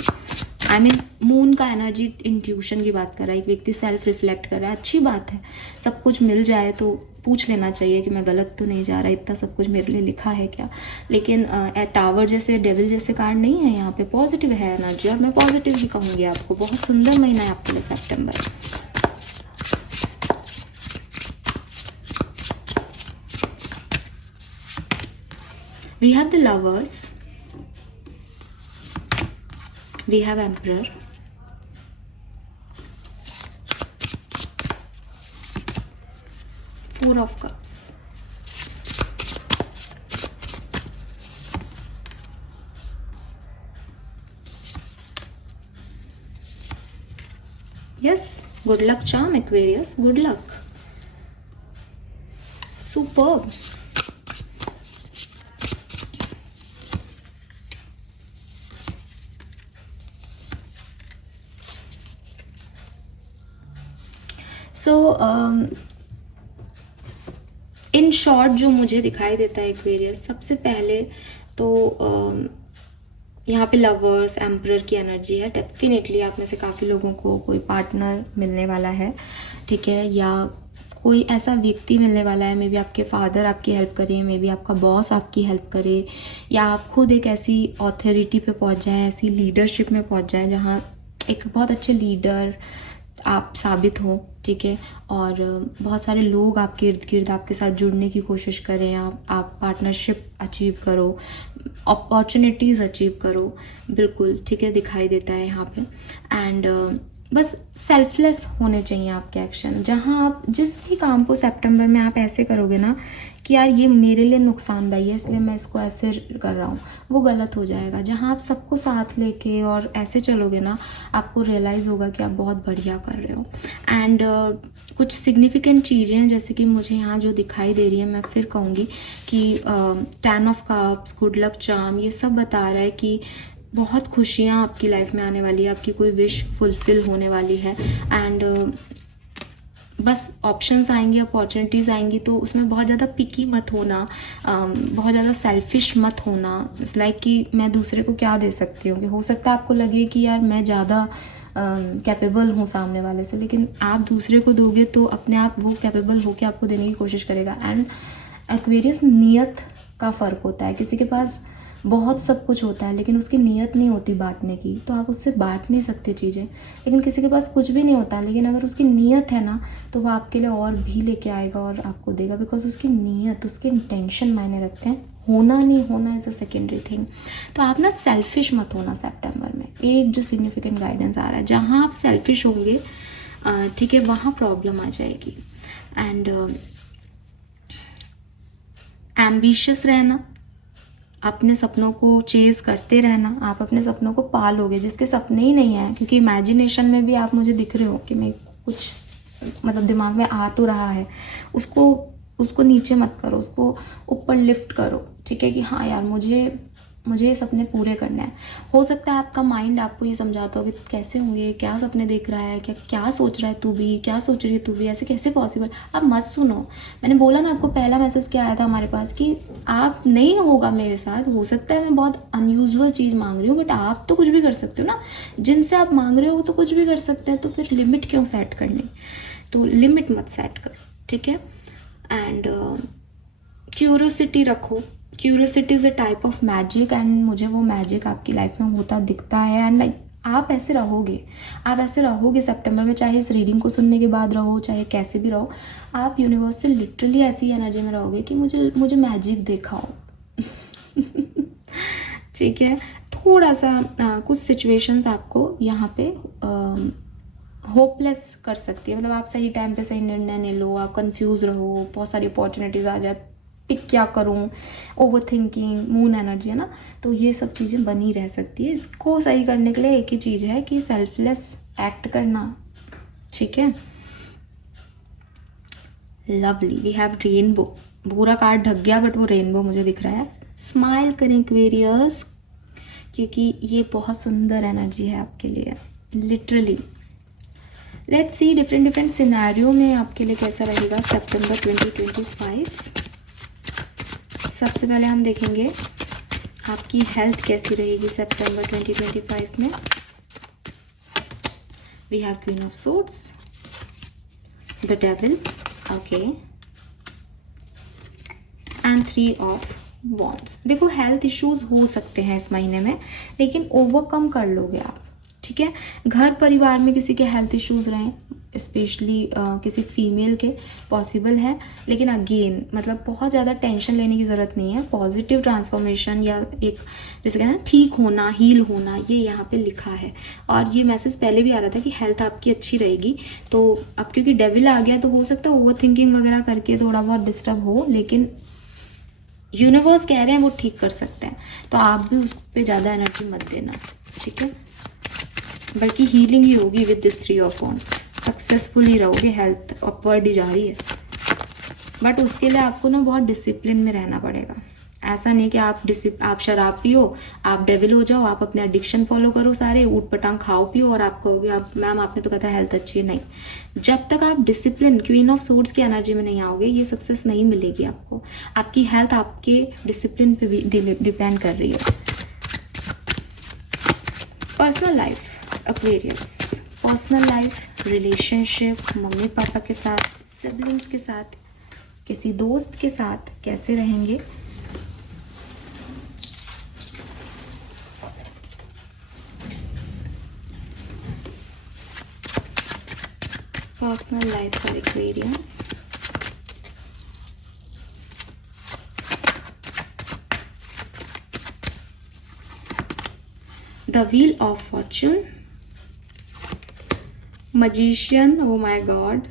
आई मीन मून का एनर्जी इंट्यूशन की बात कर रहा है, एक व्यक्ति सेल्फ रिफ्लेक्ट कर रहा है, अच्छी बात है। सब कुछ मिल जाए तो पूछ लेना चाहिए कि मैं गलत तो नहीं जा रहा, इतना सब कुछ मेरे लिए लिखा है क्या। लेकिन टावर जैसे डेविल जैसे कार्ड नहीं है यहाँ पे, पॉजिटिव है एनर्जी और मैं पॉजिटिव ही कहूँगी आपको। बहुत सुंदर महीना है आपके लिए सितंबर। We have the Lovers, we have Emperor, Four of Cups, yes, good luck charm Aquarius, good luck, superb. So in short जो मुझे दिखाई देता है एक्वेरियस, सबसे पहले तो यहाँ पे लवर्स एम्परर की एनर्जी है। डेफिनेटली आप में से काफ़ी लोगों को कोई पार्टनर मिलने वाला है, ठीक है, या कोई ऐसा व्यक्ति मिलने वाला है। मे बी आपके फादर आपकी हेल्प करे, मे बी आपका बॉस आपकी हेल्प करे, या आप खुद एक ऐसी ऑथोरिटी पे पहुँच जाएँ, ऐसी लीडरशिप में पहुँच जाएँ जहाँ एक बहुत अच्छे लीडर आप साबित हो, ठीक है। और बहुत सारे लोग आपके इर्द गिर्द आपके साथ जुड़ने की कोशिश करें, आप पार्टनरशिप अचीव करो, अपॉर्चुनिटीज़ अचीव करो, बिल्कुल ठीक है, दिखाई देता है यहाँ पे। एंड बस सेल्फलेस होने चाहिए आपके एक्शन। जहाँ आप जिस भी काम को सितंबर में आप ऐसे करोगे ना कि यार ये मेरे लिए नुकसानदायी है इसलिए मैं इसको ऐसे कर रहा हूँ, वो गलत हो जाएगा। जहाँ आप सबको साथ लेके और ऐसे चलोगे ना, आपको रियलाइज़ होगा कि आप बहुत बढ़िया कर रहे हो। एंड कुछ सिग्निफिकेंट चीज़ें हैं जैसे कि मुझे यहाँ जो दिखाई दे रही है, मैं फिर कहूँगी कि 10 of cups, good luck charm, ये सब बता रहा है कि बहुत खुशियाँ आपकी लाइफ में आने वाली है, आपकी कोई विश फुलफिल होने वाली है। एंड बस ऑप्शंस आएंगी, अपॉर्चुनिटीज़ आएंगी, तो उसमें बहुत ज़्यादा पिकी मत होना, बहुत ज़्यादा सेल्फिश मत होना। लाइक कि मैं दूसरे को क्या दे सकती हूँ, कि हो सकता है आपको लगे कि यार मैं ज़्यादा कैपेबल हूँ सामने वाले से, लेकिन आप दूसरे को दोगे तो अपने आप वो कैपेबल होकर आपको देने की कोशिश करेगा। एंड एक्वेरियस नियत का फ़र्क होता है, किसी के पास बहुत सब कुछ होता है लेकिन उसकी नीयत नहीं होती बांटने की, तो आप उससे बांट नहीं सकते चीज़ें। लेकिन किसी के पास कुछ भी नहीं होता लेकिन अगर उसकी नीयत है ना, तो वो आपके लिए और भी लेके आएगा और आपको देगा, बिकॉज उसकी नीयत, उसके इंटेंशन मायने रखते हैं। होना नहीं होना इज़ अ सेकेंडरी थिंग। तो आप ना सेल्फिश मत होना सितंबर में। एक जो सिग्निफिकेंट गाइडेंस आ रहा है, जहाँ आप सेल्फिश होंगे, ठीक है, वहाँ प्रॉब्लम आ जाएगी। एंड एम्बिशियस रहना, अपने सपनों को चेज़ करते रहना, आप अपने सपनों को पालोगे। जिसके सपने ही नहीं हैं, क्योंकि इमेजिनेशन में भी आप मुझे दिख रहे हो कि मैं कुछ मतलब दिमाग में आ तो रहा है, उसको नीचे मत करो, उसको ऊपर लिफ्ट करो, ठीक है, कि हाँ यार मुझे ये सपने पूरे करना है। हो सकता है आपका माइंड आपको ये समझाता हो कि कैसे होंगे, क्या सपने देख रहा है, क्या सोच रहा है तू भी, क्या सोच रही है तू भी, ऐसे कैसे पॉसिबल। आप मत सुनो। मैंने बोला ना आपको, पहला मैसेज क्या आया था हमारे पास कि आप नहीं होगा मेरे साथ। हो सकता है मैं बहुत अनयूजुअल चीज़ मांग रही हूँ, बट आप तो कुछ भी कर सकते हो ना। जिनसे आप मांग रहे हो तो कुछ भी कर सकते हैं, तो फिर लिमिट क्यों सेट करनी। तो लिमिट मत सेट करो, ठीक है। एंड क्यूरोसिटी रखो। Curiosity is a type of magic, and मुझे वो मैजिक आपकी लाइफ में होता दिखता है। एंड आप ऐसे रहोगे सितंबर में, चाहे इस रीडिंग को सुनने के बाद रहो, चाहे कैसे भी रहो, आप यूनिवर्स से लिटरली ऐसी एनर्जी में रहोगे कि मुझे मैजिक दिखाओ। ठीक है। थोड़ा सा कुछ सिचुएशंस आपको यहाँ पे होपलेस कर सकती है। मतलब आप सही टाइम पे सही निर्णय नहीं लो, आप कंफ्यूज रहो, बहुत सारी अपॉर्चुनिटीज़ आ जाए, पिक क्या करूँ, ओवर थिंकिंग, मून एनर्जी है ना, तो ये सब चीज़ें बनी रह सकती है। इसको सही करने के लिए एक ही चीज़ है कि सेल्फलेस एक्ट करना, ठीक है। Lovely, we have rainbow. पूरा कार्ड ढक गया बट वो रेनबो मुझे दिख रहा है। स्माइल करें एक्वेरियस, क्योंकि ये बहुत सुंदर एनर्जी है आपके लिए, literally. Let's see different scenario में आपके लिए कैसा रहेगा सितंबर 2025। सबसे पहले हम देखेंगे आपकी हेल्थ कैसी रहेगी सितंबर 2025 में। We have queen of swords, the devil, okay, and 3 of wands. देखो हेल्थ इश्यूज हो सकते हैं इस महीने में, लेकिन ओवरकम कर लोगे आप, ठीक है। घर परिवार में किसी के हेल्थ इश्यूज रहें, स्पेशली किसी फीमेल के, पॉसिबल है, लेकिन अगेन मतलब बहुत ज़्यादा टेंशन लेने की ज़रूरत नहीं है। पॉजिटिव ट्रांसफॉर्मेशन या एक जैसे कहना ठीक होना, हील होना, ये यहाँ पे लिखा है। और ये मैसेज पहले भी आ रहा था कि हेल्थ आपकी अच्छी रहेगी। तो अब क्योंकि डेविल आ गया तो हो सकता है ओवर थिंकिंग वगैरह करके थोड़ा बहुत डिस्टर्ब हो, लेकिन यूनिवर्स कह रहे हैं वो ठीक कर सकते हैं, तो आप भी उस पर ज़्यादा एनर्जी मत देना, ठीक है। बल्कि हीलिंग ही होगी with this 3 of wands, successful ही रहोगे, हेल्थ अपवर्ड ही जा रही है। बट उसके लिए आपको ना बहुत डिसिप्लिन में रहना पड़ेगा। ऐसा नहीं कि आप शराब पियो, आप डेविल हो जाओ, आप अपने एडिक्शन फॉलो करो, सारे ऊट पटांग खाओ पियो और आप कहोगे आप मैम आपने तो कहा था हेल्थ अच्छी है। नहीं, जब तक आप डिसिप्लिन क्वीन ऑफ सोर्ड्स की एनर्जी में नहीं आओगे ये सक्सेस नहीं मिलेगी आपको। आपकी हेल्थ आपके डिसिप्लिन पे भी डिपेंड कर रही है। Personal life Aquarius, personal life, relationship, mummy papa के साथ, सिबलिंग्स के साथ, किसी दोस्त के साथ कैसे रहेंगे। Personal life for Aquarians, the wheel of Fortune, magician, oh my god,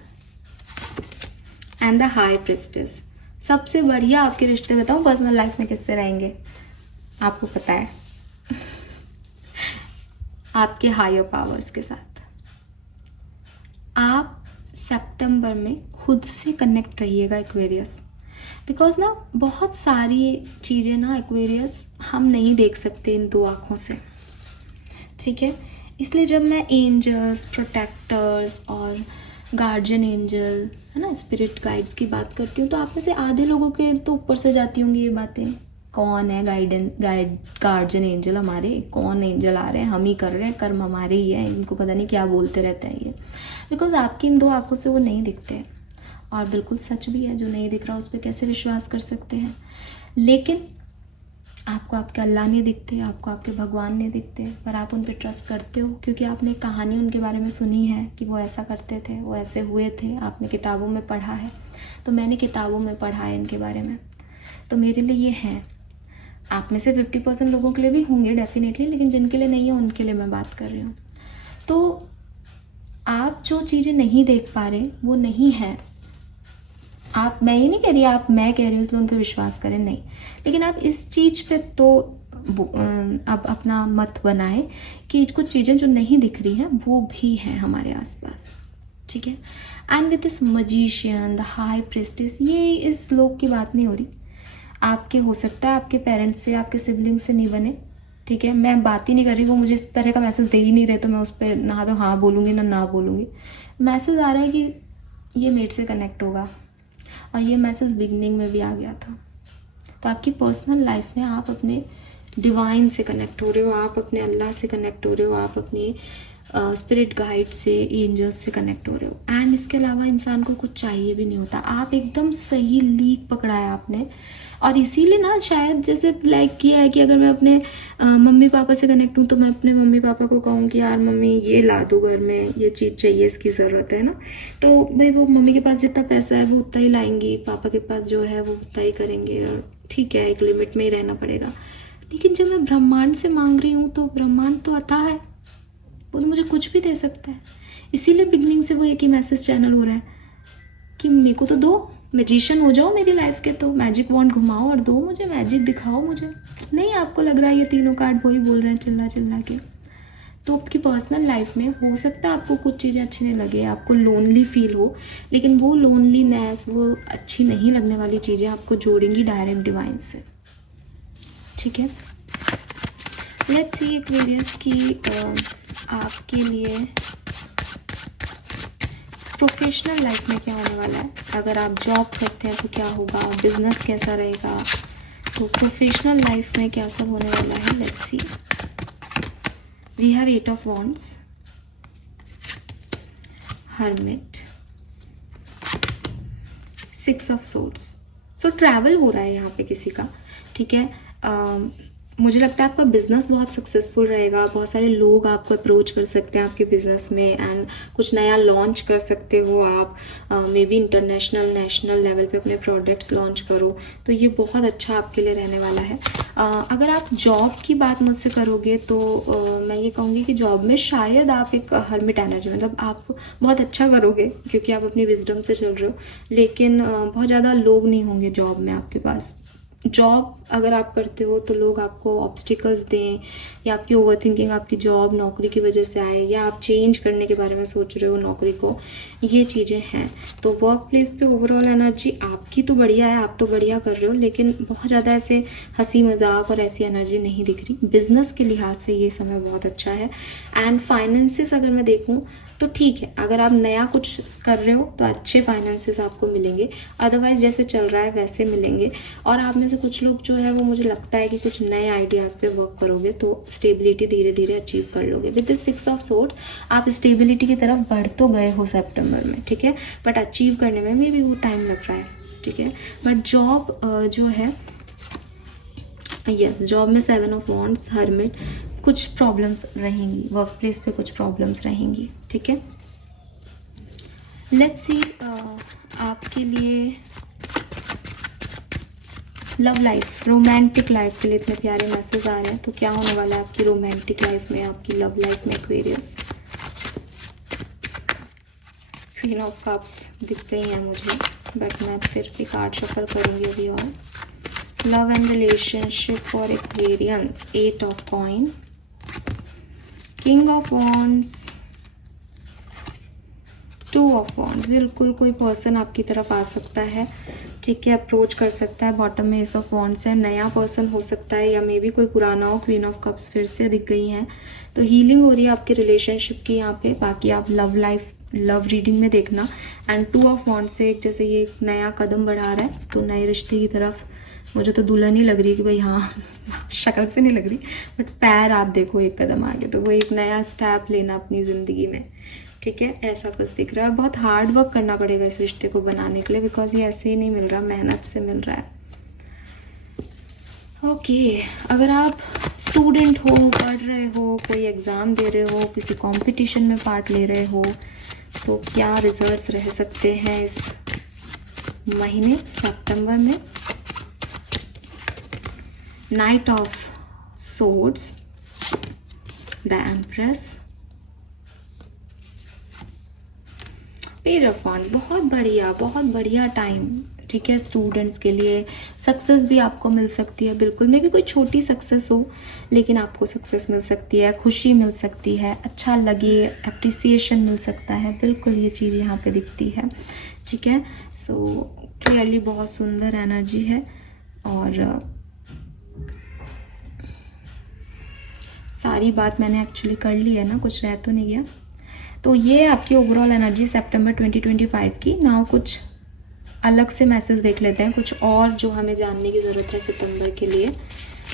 and the high priestess. सबसे बढ़िया आपके रिश्ते बताऊं पर्सनल लाइफ में किससे रहेंगे, आपको पता है आपके हायर पावर्स के साथ। आप सितंबर में खुद से कनेक्ट रहिएगा एक्वेरियस, बिकॉज ना बहुत सारी चीज़ें ना एक्वेरियस हम नहीं देख सकते इन 2 आँखों से, ठीक है। इसलिए जब मैं एंजल्स, प्रोटेक्टर्स और गार्जियन एंजल है ना, स्पिरिट गाइड्स की बात करती हूँ, तो आप में से आधे लोगों के तो ऊपर से जाती होंगी ये बातें, कौन है गार्जियन एंजल हमारे, कौन एंजल आ रहे हैं, हम ही कर रहे हैं, कर्म हमारे ही है, इनको पता नहीं क्या बोलते रहते हैं ये। बिकॉज आपकी इन 2 आँखों से वो नहीं दिखते, और बिल्कुल सच भी है, जो नहीं दिख रहा उस पर कैसे विश्वास कर सकते हैं। लेकिन आपको आपके अल्लाह नहीं दिखते, आपको आपके भगवान नहीं दिखते, पर आप उन पर ट्रस्ट करते हो क्योंकि आपने कहानी उनके बारे में सुनी है कि वो ऐसा करते थे, वो ऐसे हुए थे, आपने किताबों में पढ़ा है। तो मैंने किताबों में पढ़ा है इनके बारे में, तो मेरे लिए ये है। आप में से 50% लोगों के लिए भी होंगे डेफिनेटली, लेकिन जिनके लिए नहीं है उनके लिए मैं बात कर रही हूँ। तो आप जो चीज़ें नहीं देख पा रहे वो नहीं है। आप, मैं ये नहीं कह रही आप, मैं कह रही हूँ इसलिए उन पर विश्वास करें, नहीं, लेकिन आप इस चीज़ पे तो अब अपना मत बनाए कि कुछ चीज़ें जो नहीं दिख रही हैं वो भी हैं हमारे आसपास, ठीक है। And with this magician, the high priestess, ये इस लोक की बात नहीं हो रही। आपके हो सकता है आपके पेरेंट्स से, आपके सिबलिंग से नहीं बने, ठीक है। मैं बात ही नहीं कर रही, वो मुझे इस तरह का मैसेज दे ही नहीं रहे, तो मैं उस पर ना तो हाँ बोलूँगी ना बोलूँगी। मैसेज आ रहा है कि ये मेट से कनेक्ट होगा, और ये मैसेज बिगनिंग में भी आ गया था। तो आपकी पर्सनल लाइफ में आप अपने डिवाइन से कनेक्ट हो रहे हो, आप अपने अल्लाह से कनेक्ट हो रहे हो, आप अपने स्पिरिट गाइड से, एंजल्स से कनेक्ट हो रहे हो। एंड इसके अलावा इंसान को कुछ चाहिए भी नहीं होता। आप एकदम सही लीक पकड़ा है आपने, और इसीलिए ना शायद जैसे लाइक किया है कि अगर मैं अपने मम्मी पापा से कनेक्ट हूँ तो मैं अपने मम्मी पापा को कहूँ कि यार मम्मी ये ला दो, घर में ये चीज़ चाहिए, इसकी ज़रूरत है ना। तो भाई वो मम्मी के पास जितना पैसा है वो उतना ही लाएंगी, पापा के पास जो है वो उतना ही करेंगे, और ठीक है एक लिमिट में ही रहना पड़ेगा। लेकिन जब मैं ब्रह्मांड से मांग रही हूँ तो ब्रह्मांड तो अथाह है, वो तो मुझे कुछ भी दे सकता है। इसीलिए बिगनिंग से वो एक ही मैसेज चैनल हो रहा है कि मेरे को तो दो, मैजिशियन हो जाओ मेरी लाइफ के, तो मैजिक वॉन्ड घुमाओ और दो मुझे, मैजिक दिखाओ मुझे। नहीं, आपको लग रहा है ये तीनों कार्ड वही बोल रहे हैं चिल्ला चिल्ला के। तो आपकी पर्सनल लाइफ में हो सकता है आपको कुछ चीज़ें अच्छी नहीं लगे, आपको लोनली फील हो, लेकिन वो लोनलीनेस, वो अच्छी नहीं लगने वाली चीज़ें आपको जोड़ेंगी डायरेक्ट डिवाइन से, ठीक है। लेट्स सी एक्वेरियस की आपके लिए प्रोफेशनल लाइफ में क्या होने वाला है, अगर आप जॉब करते हैं तो क्या होगा, बिजनेस कैसा रहेगा, तो प्रोफेशनल लाइफ में क्या सब होने वाला है, let's see. We have 8 of wands, hermit, 6 of swords. So travel हो रहा है यहाँ पे किसी का, ठीक है। मुझे लगता है आपका बिजनेस बहुत सक्सेसफुल रहेगा, बहुत सारे लोग आपको अप्रोच कर सकते हैं आपके बिजनेस में, एंड कुछ नया लॉन्च कर सकते हो आप, may be international national level पे अपने प्रोडक्ट्स लॉन्च करो, तो ये बहुत अच्छा आपके लिए रहने वाला है। अगर आप जॉब की बात मुझसे करोगे तो मैं ये कहूँगी कि जॉब में शायद आप एक हर्मिट एनर्जी, मतलब आप बहुत अच्छा करोगे क्योंकि आप अपनी विजडम से चल रहे हो, लेकिन बहुत ज़्यादा लोग नहीं होंगे जॉब में आपके पास। जॉब अगर आप करते हो तो लोग आपको ऑब्स्टिकल्स दें, या आपकी ओवर थिंकिंग आपकी जॉब नौकरी की वजह से आए, या आप चेंज करने के बारे में सोच रहे हो नौकरी को, ये चीज़ें हैं। तो वर्क प्लेस पे ओवरऑल एनर्जी आपकी तो बढ़िया है, आप तो बढ़िया कर रहे हो, लेकिन बहुत ज़्यादा ऐसे हंसी मजाक और ऐसी एनर्जी नहीं दिख रही। बिजनेस के लिहाज से ये समय बहुत अच्छा है। एंड फाइनेंसिस अगर मैं देखूँ तो ठीक है, अगर आप नया कुछ कर रहे हो तो अच्छे फाइनेंसेस आपको मिलेंगे, अदरवाइज जैसे चल रहा है वैसे मिलेंगे। और आप में से कुछ लोग जो है वो मुझे लगता है कि कुछ नए आइडियाज़ पे वर्क करोगे तो स्टेबिलिटी धीरे धीरे अचीव कर लोगे। विद दिस 6 ऑफ सोर्ड्स आप स्टेबिलिटी की तरफ बढ़ तो गए हो सितंबर में, ठीक है, बट अचीव करने में मे बी वो टाइम लग रहा है, ठीक है। बट जॉब जो है, यस, जॉब में 7 ऑफ वॉन्ड्स, हर्मिट, कुछ प्रॉब्लम्स रहेंगी, वर्क प्लेस पे कुछ प्रॉब्लम्स रहेंगी, ठीक है। लेट्स सी आपके लिए लव लाइफ, रोमांटिक लाइफ के लिए इतने प्यारे मैसेज आ रहे हैं, तो क्या होने वाला है आपकी रोमांटिक लाइफ में, आपकी लव लाइफ में एक्वेरियस। क्वीन ऑफ कप्स दिख गई है मुझे, बट मैं फिर भी कार्ड शफल करूँगी अभी। और love and relationship for Aquarians, 8 of coin, king of wands, 2 of wands. बिल्कुल कोई पर्सन आपकी तरफ आ सकता है, ठीक है, अप्रोच कर सकता है। बॉटम में एस ऑफ वॉन्ड्स है, नया पर्सन हो सकता है या मे बी कोई पुराना हो। क्वीन ऑफ कप्स फिर से दिख गई हैं, तो हीलिंग हो रही है आपके रिलेशनशिप की यहाँ पे। बाकी आप लव लाइफ, लव रीडिंग में देखना। एंड 2 ऑफ वॉन्ड्स से एक जैसे ये एक नया कदम बढ़ा रहा है, तो नए रिश्ते की तरफ। मुझे तो दुल्हन ही लग रही है कि भाई, हाँ शक्ल से नहीं लग रही, बट पैर आप देखो एक कदम आगे, तो वो एक नया स्टेप लेना अपनी ज़िंदगी में, ठीक है, ऐसा कुछ दिख रहा है। और बहुत हार्ड वर्क करना पड़ेगा इस रिश्ते को बनाने के लिए, बिकॉज ये ऐसे ही नहीं मिल रहा, मेहनत से मिल रहा है। ओके, अगर आप स्टूडेंट हो, पढ़ रहे हो, कोई एग्ज़ाम दे रहे हो, किसी कंपटीशन में पार्ट ले रहे हो, तो क्या रिजल्ट्स रह सकते हैं इस महीने सितंबर में। Night of swords, the empress, page of wands. बहुत बढ़िया टाइम, ठीक है, स्टूडेंट्स के लिए। सक्सेस भी आपको मिल सकती है, बिल्कुल, मे बी कोई छोटी सक्सेस हो, लेकिन आपको सक्सेस मिल सकती है, खुशी मिल सकती है, अच्छा लगे, अप्रिसिएशन मिल सकता है, बिल्कुल ये चीज़ यहाँ पे दिखती है, ठीक है। सो क्लियरली बहुत सुंदर एनर्जी है। और सारी बात मैंने एक्चुअली कर ली है ना, कुछ रह तो नहीं गया। तो ये आपकी ओवरऑल एनर्जी सितंबर 2025 की। नाउ कुछ अलग से मैसेज देख लेते हैं, कुछ और जो हमें जानने की ज़रूरत है सितंबर के लिए।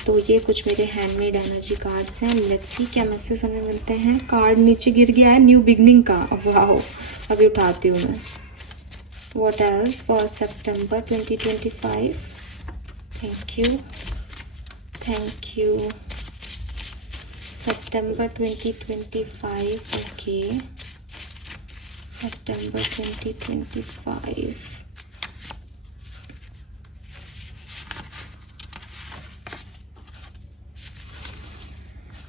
तो ये कुछ मेरे हैंडमेड एनर्जी कार्ड्स हैं, लेट्स सी क्या मैसेज हमें मिलते हैं। कार्ड नीचे गिर गया है न्यू बिगनिंग का, वाओ, अभी उठाती हूँ मैं। What else for September 2025। Thank you. September 2025, okay, September 2025।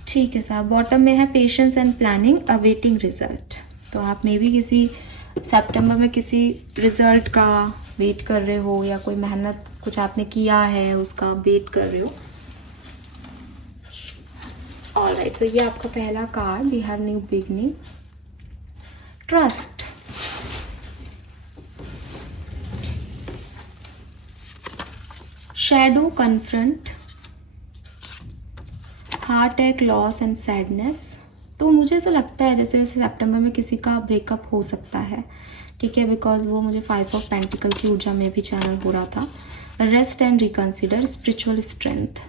ठीक है साहब, बॉटम में है patience and planning, awaiting result. तो आप मे भी किसी सितंबर में किसी रिजल्ट का वेट कर रहे हो, या कोई मेहनत कुछ आपने किया है उसका वेट कर रहे हो। ऑलराइट, तो ये आपका पहला card, we have new beginning, trust, shadow, confront, heart attack, loss and sadness. तो मुझे ऐसा लगता है जैसे सितंबर में किसी का ब्रेकअप हो सकता है, ठीक है, बिकॉज वो मुझे 5 ऑफ पेंटिकल की ऊर्जा में भी चैनल हो रहा था। Rest and reconsider spiritual strength.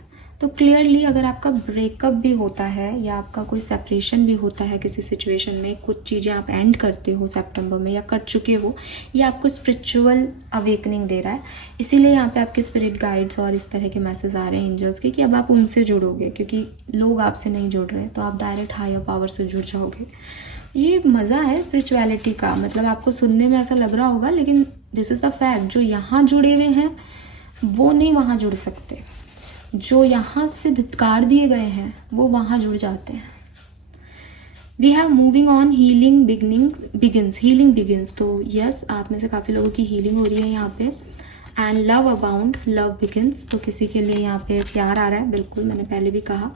तो क्लियरली अगर आपका ब्रेकअप भी होता है या आपका कोई सेपरेशन भी होता है किसी सिचुएशन में, कुछ चीज़ें आप एंड करते हो सितंबर में या कर चुके हो, ये आपको स्पिरिचुअल अवेकनिंग दे रहा है। इसीलिए यहाँ पे आपके स्पिरिट गाइड्स और इस तरह के मैसेज आ रहे हैं एंजल्स के कि अब आप उनसे जुड़ोगे, क्योंकि लोग आपसे नहीं जुड़ रहे, तो आप डायरेक्ट हायर पावर से जुड़ जाओगे। ये मज़ा है स्पिरिचुअलिटी का, मतलब आपको सुनने में ऐसा लग रहा होगा, लेकिन दिस इज़ द फैक्ट। जो यहाँ जुड़े हुए हैं वो नहीं वहाँ जुड़ सकते, जो यहाँ से धिक्कार दिए गए हैं वो वहाँ जुड़ जाते हैं। We have moving on, healing begins, healing begins. तो यस, आप में से काफ़ी लोगों की हीलिंग हो रही है यहाँ पे। And love abound, love begins. तो किसी के लिए यहाँ पे प्यार आ रहा है, बिल्कुल, मैंने पहले भी कहा।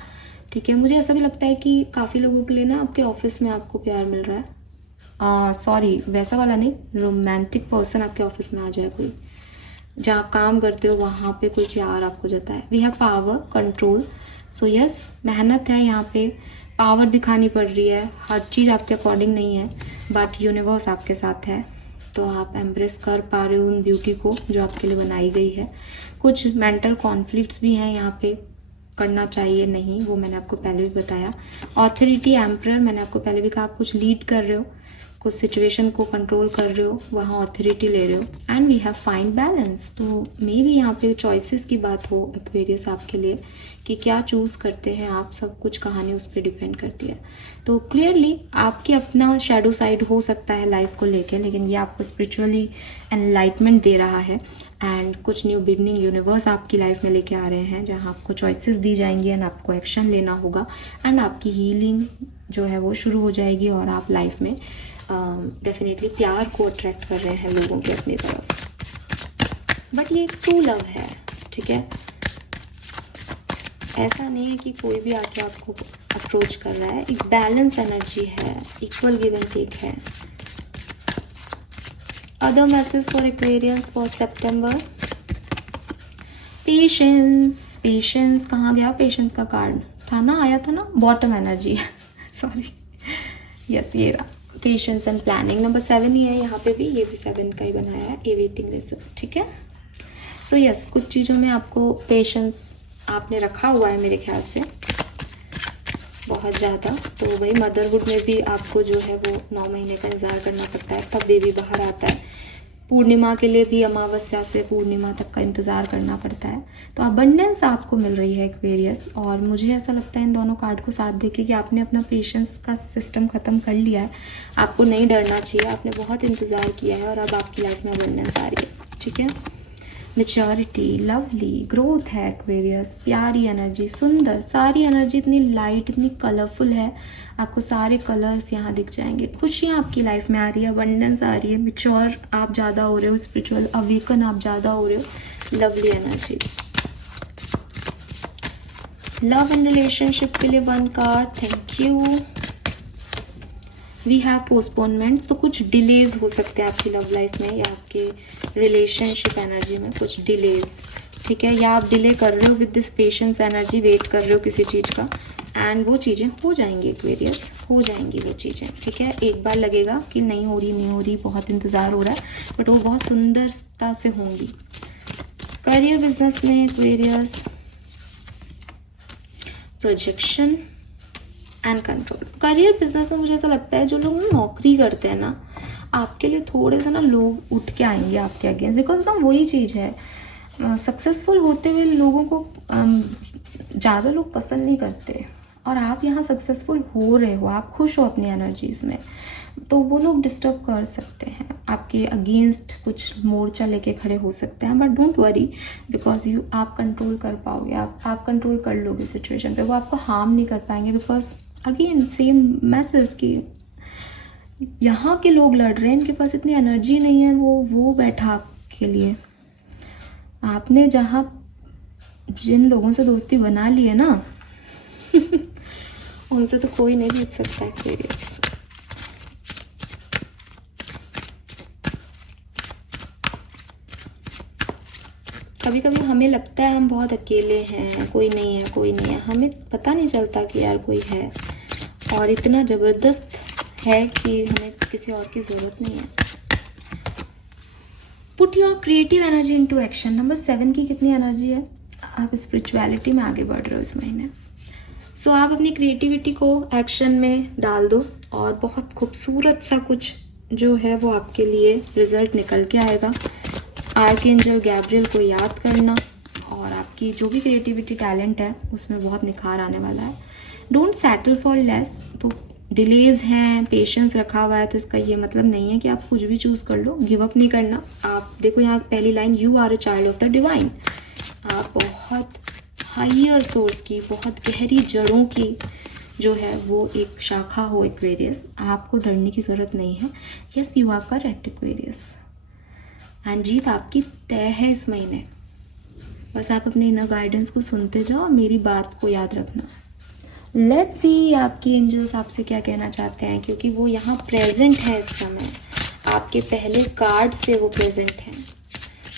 ठीक है, मुझे ऐसा भी लगता है कि काफ़ी लोगों के लिए ना आपके ऑफिस में आपको प्यार मिल रहा है। सॉरी, वैसा वाला नहीं, रोमांटिक पर्सन आपके ऑफिस में आ जाए कोई, जहाँ आप काम करते हो वहाँ पे कोई प्यार आपको जाता है। We have power, control. So yes, मेहनत है यहाँ पे, पावर दिखानी पड़ रही है, हर चीज़ आपके अकॉर्डिंग नहीं है, बट यूनिवर्स आपके साथ है, तो आप एम्ब्रेस कर पा रहे हो उन ब्यूटी को जो आपके लिए बनाई गई है। कुछ मेंटल कॉन्फ्लिक्ट्स भी हैं यहाँ पे, करना चाहिए नहीं, वो मैंने आपको पहले भी बताया। ऑथोरिटी, एम्परर, मैंने आपको पहले भी कहा, आप कुछ लीड कर रहे हो, कुछ सिचुएशन को कंट्रोल कर रहे हो, वहाँ ऑथोरिटी ले रहे हो। And we have find balance. तो मे भी यहाँ पे चॉइसेस की बात हो एक्वेरियस आपके लिए, कि क्या चूज़ करते हैं आप, सब कुछ कहानी उस पर डिपेंड करती है। तो क्लियरली आपकी अपना शेडो साइड हो सकता है लाइफ को लेके, लेकिन ये आपको स्पिरिचुअली एनलाइटमेंट दे रहा है। एंड कुछ न्यू बिगनिंग यूनिवर्स आपकी लाइफ में लेके आ रहे हैं, जहाँ आपको चॉइसेस दी जाएंगी एंड आपको एक्शन लेना होगा, एंड आपकी हीलिंग जो है वो शुरू हो जाएगी, और आप लाइफ में डेफिनेटली प्यार को अट्रैक्ट कर रहे हैं लोगों के अपनी तरफ। बट ये एक ट्रू लव है, ठीक है, ऐसा नहीं है कि कोई भी आके आपको अप्रोच कर रहा है। एक बैलेंस एनर्जी है, इक्वल गिव एंड टेक है। Other message for Aquarians for September, patience. Patience कहाँ गया? पेशेंस का कार्ड था ना, आया था ना, बॉटम एनर्जी सॉरी, यस, ये रहा, पेशेंस एंड प्लानिंग। नंबर 7 ही है यहाँ पे भी, ये भी 7 का ही बनाया है, एवेटिंग रिजल्ट, ठीक है। सो यस, कुछ चीज़ों में आपको पेशेंस आपने रखा हुआ है मेरे ख्याल से बहुत ज़्यादा। तो वही मदरहुड में भी आपको जो है वो 9 महीने का इंतज़ार करना पड़ता है, तब बेबी बाहर आता है। पूर्णिमा के लिए भी अमावस्या से पूर्णिमा तक का इंतज़ार करना पड़ता है। तो अबंडेंस आपको मिल रही है एक्वेरियस, और मुझे ऐसा लगता है इन दोनों कार्ड को साथ देके कि आपने अपना पेशेंस का सिस्टम ख़त्म कर लिया है। आपको नहीं डरना चाहिए, आपने बहुत इंतज़ार किया है, और अब आपकी लाइफ में अबंडेंस आ रही है, ठीक है। मेच्योरिटी, लवली, ग्रोथ है एक्वेरियस, प्यारी एनर्जी, सुंदर, सारी एनर्जी इतनी लाइट, इतनी कलरफुल है, आपको सारे कलर्स यहाँ दिख जाएंगे। खुशियाँ आपकी लाइफ में आ रही है, अबंडेंस आ रही है, मेच्योर आप ज़्यादा हो रहे हो, स्पिरिचुअल अवेकन आप ज़्यादा हो रहे हो, lovely energy. Love and relationship के लिए 1 card, thank you. We have postponement. तो कुछ डिलेज हो सकते हैं आपकी लव लाइफ में या आपके रिलेशनशिप एनर्जी में, कुछ डिलेज, ठीक है, या आप डिले कर रहे हो with this patience energy, wait कर रहे हो किसी चीज़ का, एंड वो चीज़ें हो जाएंगी एक्वेरियस, हो जाएंगी वो चीज़ें, ठीक है। एक बार लगेगा कि नहीं हो रही, बहुत इंतज़ार हो रहा है, बट वो बहुत सुंदरता से होंगी। करियर बिजनेस में Aquarius, projection and control. Career business में मुझे ऐसा लगता है जो लोग नौकरी करते हैं ना, आपके लिए थोड़े से ना लोग उठ के आएंगे आपके अगेंस्ट, बिकॉज ना वही चीज़ है, सक्सेसफुल होते हुए लोगों को ज़्यादा लोग पसंद नहीं करते, और आप यहाँ सक्सेसफुल हो रहे हो, आप खुश हो अपनी एनर्जीज में, तो वो लोग डिस्टर्ब कर सकते हैं, आपके अगेंस्ट कुछ मोर्चा लेके खड़े हो सकते हैं। बट डोंट वरी, बिकॉज आप कंट्रोल कर पाओगे, आप कंट्रोल कर लोगे सिचुएशन पे, वो आपको हार्म नहीं कर पाएंगे। बिकॉज अगेन सेम मैसेज कि यहाँ के लोग लड़ रहे हैं, इनके पास इतनी एनर्जी नहीं है, वो बैठा आपके लिए। आपने जहाँ जिन लोगों से दोस्ती बना ली है ना उनसे तो कोई नहीं जीत सकता एक्वेरियस। कभी कभी हमें लगता है हम बहुत अकेले हैं, कोई नहीं है, हमें पता नहीं चलता कि यार कोई है, और इतना ज़बरदस्त है कि हमें किसी और की ज़रूरत नहीं है। Put your creative energy into action. Number 7 की कितनी एनर्जी है, आप स्पिरिचुअलिटी में आगे बढ़ रहे हो इस महीने। सो आप अपनी क्रिएटिविटी को एक्शन में डाल दो और बहुत खूबसूरत सा कुछ जो है वो आपके लिए रिजल्ट निकल के आएगा। आर्कएंजल गैब्रियल को याद करना और आपकी जो भी क्रिएटिविटी टैलेंट है उसमें बहुत निखार आने वाला है। Don't settle for less. तो डिलेज हैं, पेशेंस रखा हुआ है, तो इसका ये मतलब नहीं है कि आप कुछ भी चूज़ कर लो, गिव अप नहीं करना। आप देखो यहाँ पहली line, you are a child of the divine. आप बहुत हायर सोर्स की, बहुत गहरी जड़ों की जो है वो एक शाखा हो एक्वेरियस, आपको डरने की ज़रूरत नहीं है। Yes you are correct Aquarius, and जीत आपकी तय है इस महीने। बस आप अपने इनर गाइडेंस को सुनते जाओ और मेरी बात को याद रखना। लेट्स सी आपके एंजल्स आपसे क्या कहना चाहते हैं, क्योंकि वो यहाँ प्रेजेंट है इस समय, आपके पहले कार्ड से वो प्रेजेंट हैं।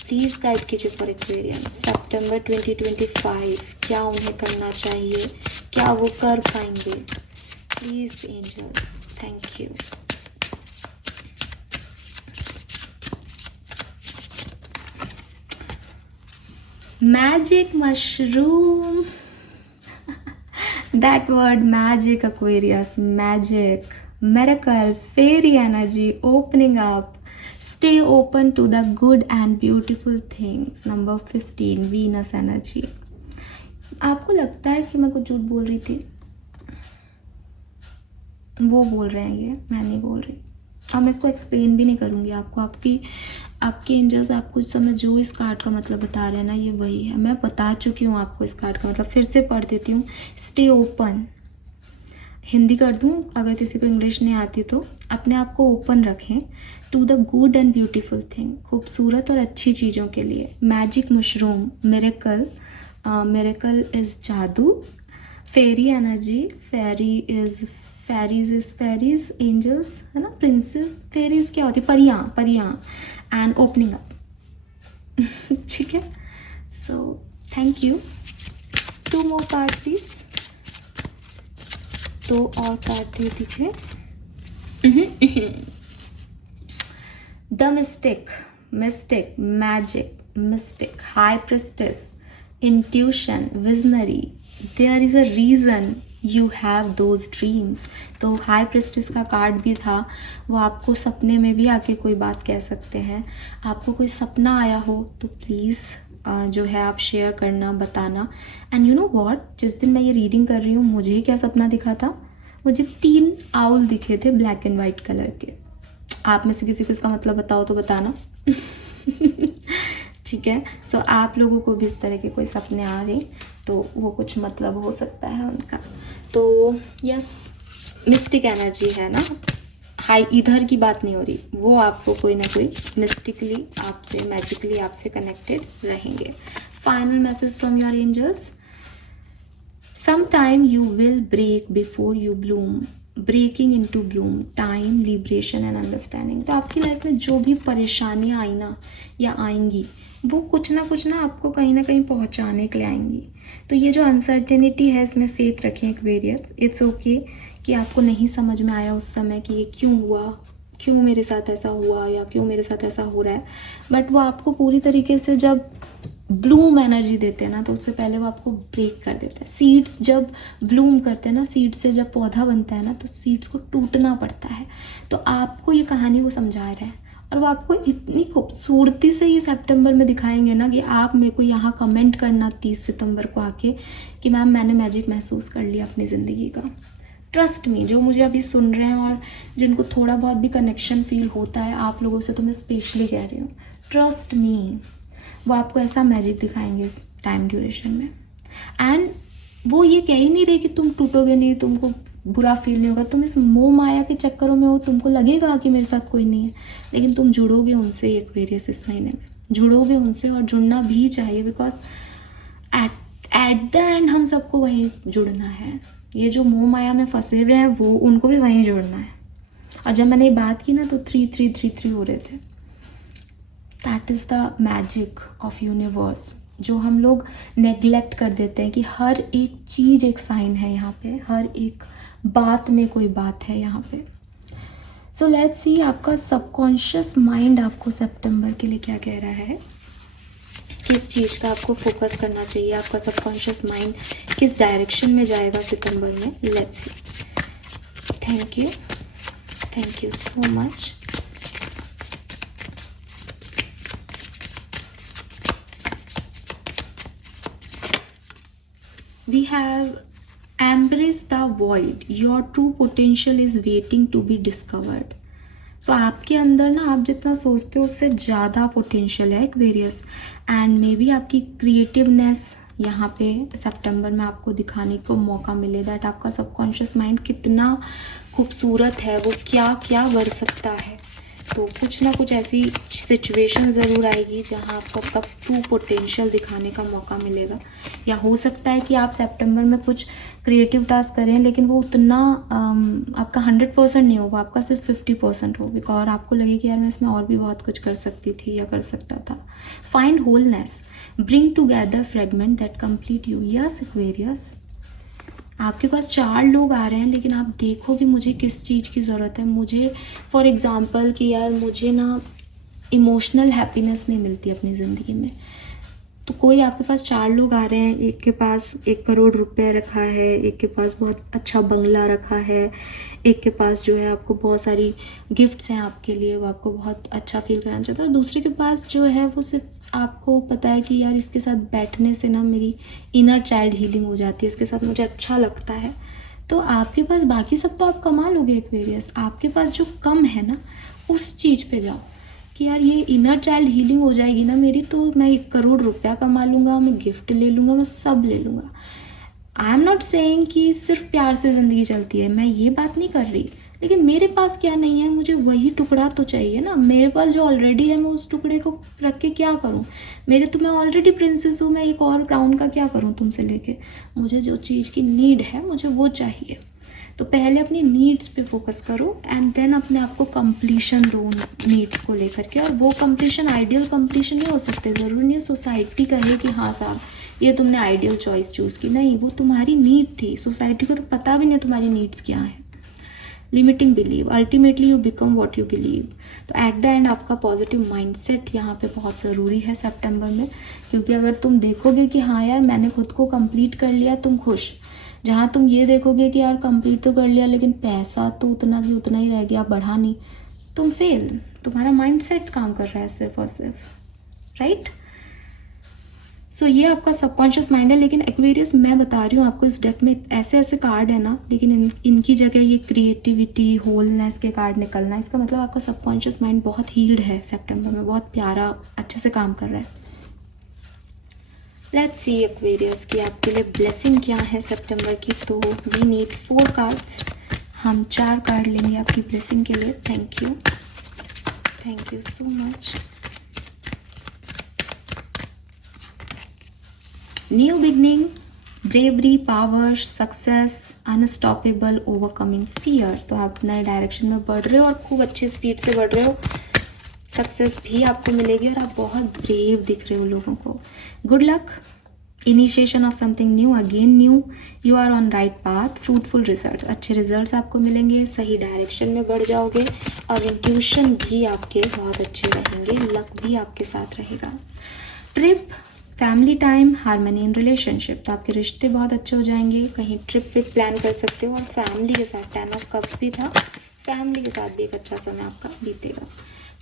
प्लीज़ गाइड कीजिए फॉर एक्वेरियंस सितंबर 2025, क्या उन्हें करना चाहिए, क्या वो कर पाएंगे। Please angels, thank you. Magic mushroom, that word magic Aquarius, magic, miracle, fairy energy, opening up, stay open to the good and beautiful things. Number 15 Venus energy। आपको लगता है कि मैं कुछ झूठ बोल रही थी, वो बोल रहे हैं, ये मैं नहीं बोल रही। अब मैं इसको एक्सप्लेन भी नहीं करूँगी आपको। आपके एंजल्स आपको इस समय जो इस कार्ड का मतलब बता रहे हैं ना, ये वही है। मैं बता चुकी हूँ आपको इस कार्ड का मतलब, फिर से पढ़ देती हूँ। स्टे ओपन, हिंदी कर दूँ अगर किसी को इंग्लिश नहीं आती तो। अपने आप को ओपन रखें to the good and beautiful thing, खूबसूरत और अच्छी चीज़ों के लिए। Magic mushroom, miracle, miracle is जादू। Fairy energy, fairy is fairies, angels है ना, प्रिंसेस। फेरीज क्या होती है, परियां। And opening up. ठीक है, so thank you. 2 more card please, 2 और कार्ड दे दीजिए। The mystic, magic, mystic, high priestess, intuition, visionary, there is a reason you have those dreams. तो हाई प्रिस्टेस का कार्ड भी था, वो आपको सपने में भी आके कोई बात कह सकते हैं। आपको कोई सपना आया हो तो प्लीज़ जो है आप शेयर करना, बताना। एंड यू नो व्हाट, जिस दिन मैं ये रीडिंग कर रही हूँ मुझे क्या सपना दिखा था, मुझे 3 आउल दिखे थे ब्लैक एंड वाइट कलर के। आप में से किसी को इसका मतलब बताओ तो बताना। ठीक है, सो आप लोगों को भी इस तरह के कोई सपने आ रहे तो वो कुछ मतलब हो सकता है उनका। तो यस, मिस्टिक एनर्जी है ना, हाई इधर की बात नहीं हो रही, वो आपको कोई ना कोई मिस्टिकली आपसे, मैजिकली आपसे कनेक्टेड रहेंगे। Final message from your angels, sometime you will break before you bloom, breaking into bloom, time, liberation and understanding। तो आपकी लाइफ में जो भी परेशानियां आई ना या आएंगी, वो कुछ ना आपको कहीं ना कहीं पहुंचाने के लिए आएंगी। तो ये जो अनसर्टेनिटी है, इसमें फेथ रखें एक्वेरियस। इट्स ओके कि आपको नहीं समझ में आया उस समय कि ये क्यों हुआ, क्यों मेरे साथ ऐसा हुआ या क्यों मेरे साथ ऐसा हो रहा है, बट वो आपको पूरी तरीके से जब ब्लूम एनर्जी देते हैं ना, तो उससे पहले वो आपको ब्रेक कर देता है। सीड्स जब ब्लूम करते हैं ना, सीड से जब पौधा बनता है ना, तो सीड्स को टूटना पड़ता है। तो आपको ये कहानी वो समझा रहा है, और वो आपको इतनी खूबसूरती से ये सितंबर में दिखाएंगे ना कि आप मेरे को यहाँ कमेंट करना 30 सितंबर को आके कि मैम मैंने मैजिक महसूस कर लिया अपनी ज़िंदगी का। ट्रस्ट मी, जो मुझे अभी सुन रहे हैं और जिनको थोड़ा बहुत भी कनेक्शन फील होता है आप लोगों से, तो मैं स्पेशली कह रही हूँ, ट्रस्ट मी, वो आपको ऐसा मैजिक दिखाएंगे इस टाइम ड्यूरेशन में। एंड वो ये कह ही नहीं रहे कि तुम टूटोगे नहीं, तुमको बुरा फील नहीं होगा, तुम इस मोह माया के चक्करों में हो, तुमको लगेगा कि मेरे साथ कोई नहीं है, लेकिन तुम जुड़ोगे उनसे एक्वेरियस इस महीने में, जुड़ोगे उनसे, और जुड़ना भी चाहिए, बिकॉज एट द एंड हम सबको वहीं जुड़ना है। ये जो मोह माया में फंसे हुए हैं वो उनको भी वहीं जुड़ना है। और जब मैंने ये बात की ना तो 3-3-3-3 हो रहे थे। That is the magic of universe, जो हम लोग नेग्लेक्ट कर देते हैं कि हर एक चीज़ एक साइन है यहाँ पे, हर एक बात में कोई बात है यहाँ पे। सो लेट्स सी आपका सबकॉन्शियस माइंड आपको सितंबर के लिए क्या कह रहा है, किस चीज़ का आपको फोकस करना चाहिए, आपका सबकॉन्शियस माइंड किस डायरेक्शन में जाएगा सितंबर में। Let's see. Thank you so much. We have embrace the void. Your true potential is waiting to be discovered. तो आपके अंदर ना आप जितना सोचते हो उससे ज़्यादा पोटेंशियल है एक्वेरियस, एंड मे बी आपकी क्रिएटिवनेस यहाँ पे सितंबर में आपको दिखाने को मौका मिले, दैट आपका सबकॉन्शियस माइंड कितना खूबसूरत है, वो क्या क्या बढ़ सकता है। तो कुछ ना कुछ ऐसी सिचुएशन ज़रूर आएगी जहाँ आपको आपका ट्रू पोटेंशियल दिखाने का मौका मिलेगा। या हो सकता है कि आप सितंबर में कुछ क्रिएटिव टास्क करें लेकिन वो उतना आपका 100% नहीं हो, वो आपका सिर्फ 50% हो, बिकॉज आपको लगे कि यार मैं इसमें और भी बहुत कुछ कर सकती थी या कर सकता था। Find wholeness, bring together fragment that complete you. Yes Aquarius, आपके पास 4 लोग आ रहे हैं लेकिन आप देखो कि मुझे किस चीज़ की ज़रूरत है। मुझे फॉर एग्ज़ाम्पल कि यार मुझे ना इमोशनल हैप्पीनेस नहीं मिलती अपनी ज़िंदगी में, तो कोई आपके पास 4 लोग आ रहे हैं, एक के पास 1 करोड़ रुपए रखा है, एक के पास बहुत अच्छा बंगला रखा है, एक के पास जो है आपको बहुत सारी गिफ्ट्स हैं आपके लिए, वो आपको बहुत अच्छा फील कराना चाहता है, और दूसरे के पास जो है वो सिर्फ आपको पता है कि यार इसके साथ बैठने से ना मेरी इनर चाइल्ड हीलिंग हो जाती है, इसके साथ मुझे अच्छा लगता है। तो आपके पास बाकी सब तो आप कमा लोगे एक्वेरियस, आपके पास जो कम है ना उस चीज़ पे जाओ कि यार ये इनर चाइल्ड हीलिंग हो जाएगी ना मेरी, तो मैं 1 करोड़ रुपया कमा लूँगा, मैं गिफ्ट ले लूँगा, मैं सब ले लूँगा। आई एम नॉट सेइंग कि सिर्फ प्यार से ज़िंदगी चलती है, मैं ये बात नहीं कर रही, लेकिन मेरे पास क्या नहीं है, मुझे वही टुकड़ा तो चाहिए ना। मेरे पास जो ऑलरेडी है मैं उस टुकड़े को रख के क्या करूँ, मेरे तो मैं ऑलरेडी प्रिंसेस हूँ, मैं एक और क्राउन का क्या करूँ तुमसे लेके। मुझे जो चीज़ की नीड है मुझे वो चाहिए। तो पहले अपनी नीड्स पे फोकस करो एंड देन अपने आप को कंप्लीशन दो उन नीड्स को लेकर के। और वो कंप्लीशन आइडियल कंप्लीशन नहीं हो सकते, ज़रूरी नहीं सोसाइटी कहे कि हाँ साहब ये तुमने आइडियल चॉइस चूज़ की, नहीं, वो तुम्हारी नीड थी, सोसाइटी को तो पता भी नहीं तुम्हारी नीड्स क्या है। Limiting believe, ultimately you become what you believe. तो एट द एंड आपका पॉजिटिव माइंडसेट यहाँ पे बहुत ज़रूरी है सितंबर में, क्योंकि अगर तुम देखोगे कि हाँ यार मैंने खुद को कंप्लीट कर लिया, तुम खुश। जहाँ तुम ये देखोगे कि यार कंप्लीट तो कर लिया लेकिन पैसा तो उतना की उतना ही रह गया, बढ़ा नहीं, तुम फेल। तुम्हारा माइंडसेट काम कर रहा है सिर्फ और सिर्फ, राइट। सो ये आपका सबकॉन्शियस माइंड है। लेकिन एक्वेरियस मैं बता रही हूँ आपको, इस डेक में ऐसे ऐसे कार्ड है ना, लेकिन इनकी जगह ये क्रिएटिविटी, होलनेस के कार्ड निकलना, इसका मतलब आपका सबकॉन्शियस माइंड बहुत हील्ड है सितंबर में, बहुत प्यारा अच्छे से काम कर रहा है। लेट्स सी एक्वेरियस की आपके लिए ब्लेसिंग क्या है सितंबर की। तो वी नीड 4 कार्ड्स, हम 4 कार्ड लेंगे आपकी ब्लेसिंग के लिए। Thank you so much. New beginning, bravery, power, success, unstoppable, overcoming fear. तो आप नए डायरेक्शन में बढ़ रहे हो और खूब अच्छे स्पीड से बढ़ रहे हो, सक्सेस भी आपको मिलेगी और आप बहुत ब्रेव दिख रहे हो लोगों को। Good luck, initiation of something new, again new, you are on right path, fruitful results, अच्छे रिजल्ट्स आपको मिलेंगे, सही डायरेक्शन में बढ़ जाओगे, और इंट्यूशन भी आपके बहुत अच्छे रहेंगे, लक भी आपके साथ रहेगा। Trip, family time, harmony in relationship. तो आपके रिश्ते बहुत अच्छे हो जाएंगे, कहीं ट्रिप प्लान कर सकते हो, और फैमिली के साथ 10 ऑफ कप्स भी था, फैमिली के साथ भी एक अच्छा समय आपका बीतेगा।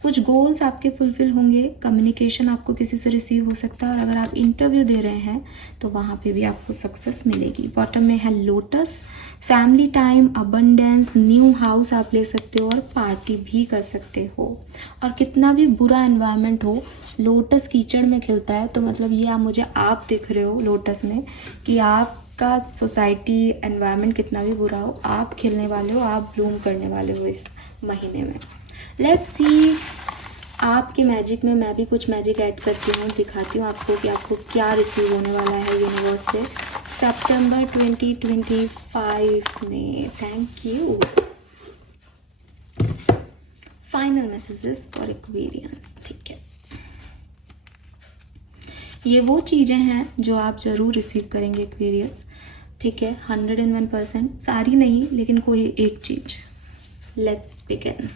कुछ गोल्स आपके फुलफिल होंगे, कम्युनिकेशन आपको किसी से रिसीव हो सकता है, और अगर आप इंटरव्यू दे रहे हैं तो वहाँ पे भी आपको सक्सेस मिलेगी। बॉटम में है lotus, family time, abundance, new house आप ले सकते हो, और पार्टी भी कर सकते हो। और कितना भी बुरा एनवायरनमेंट हो, लोटस कीचड़ में खिलता है, तो मतलब ये आप दिख रहे हो लोटस में कि आपका सोसाइटी एनवायरनमेंट कितना भी बुरा हो, आप खिलने वाले हो, आप ब्लूम करने वाले हो इस महीने में। लेट्स सी आपके मैजिक में मैं भी कुछ मैजिक ऐड करती हूँ, दिखाती हूँ आपको कि आपको क्या रिसीव होने वाला है यूनिवर्स से सितंबर 2025 में। Thank you. Final messages for Aquarians, ठीक है। ये वो चीज़ें हैं जो आप ज़रूर रिसीव करेंगे एक्वेरियस, ठीक है, 101%, सारी नहीं लेकिन कोई एक चीज़। Let's begin.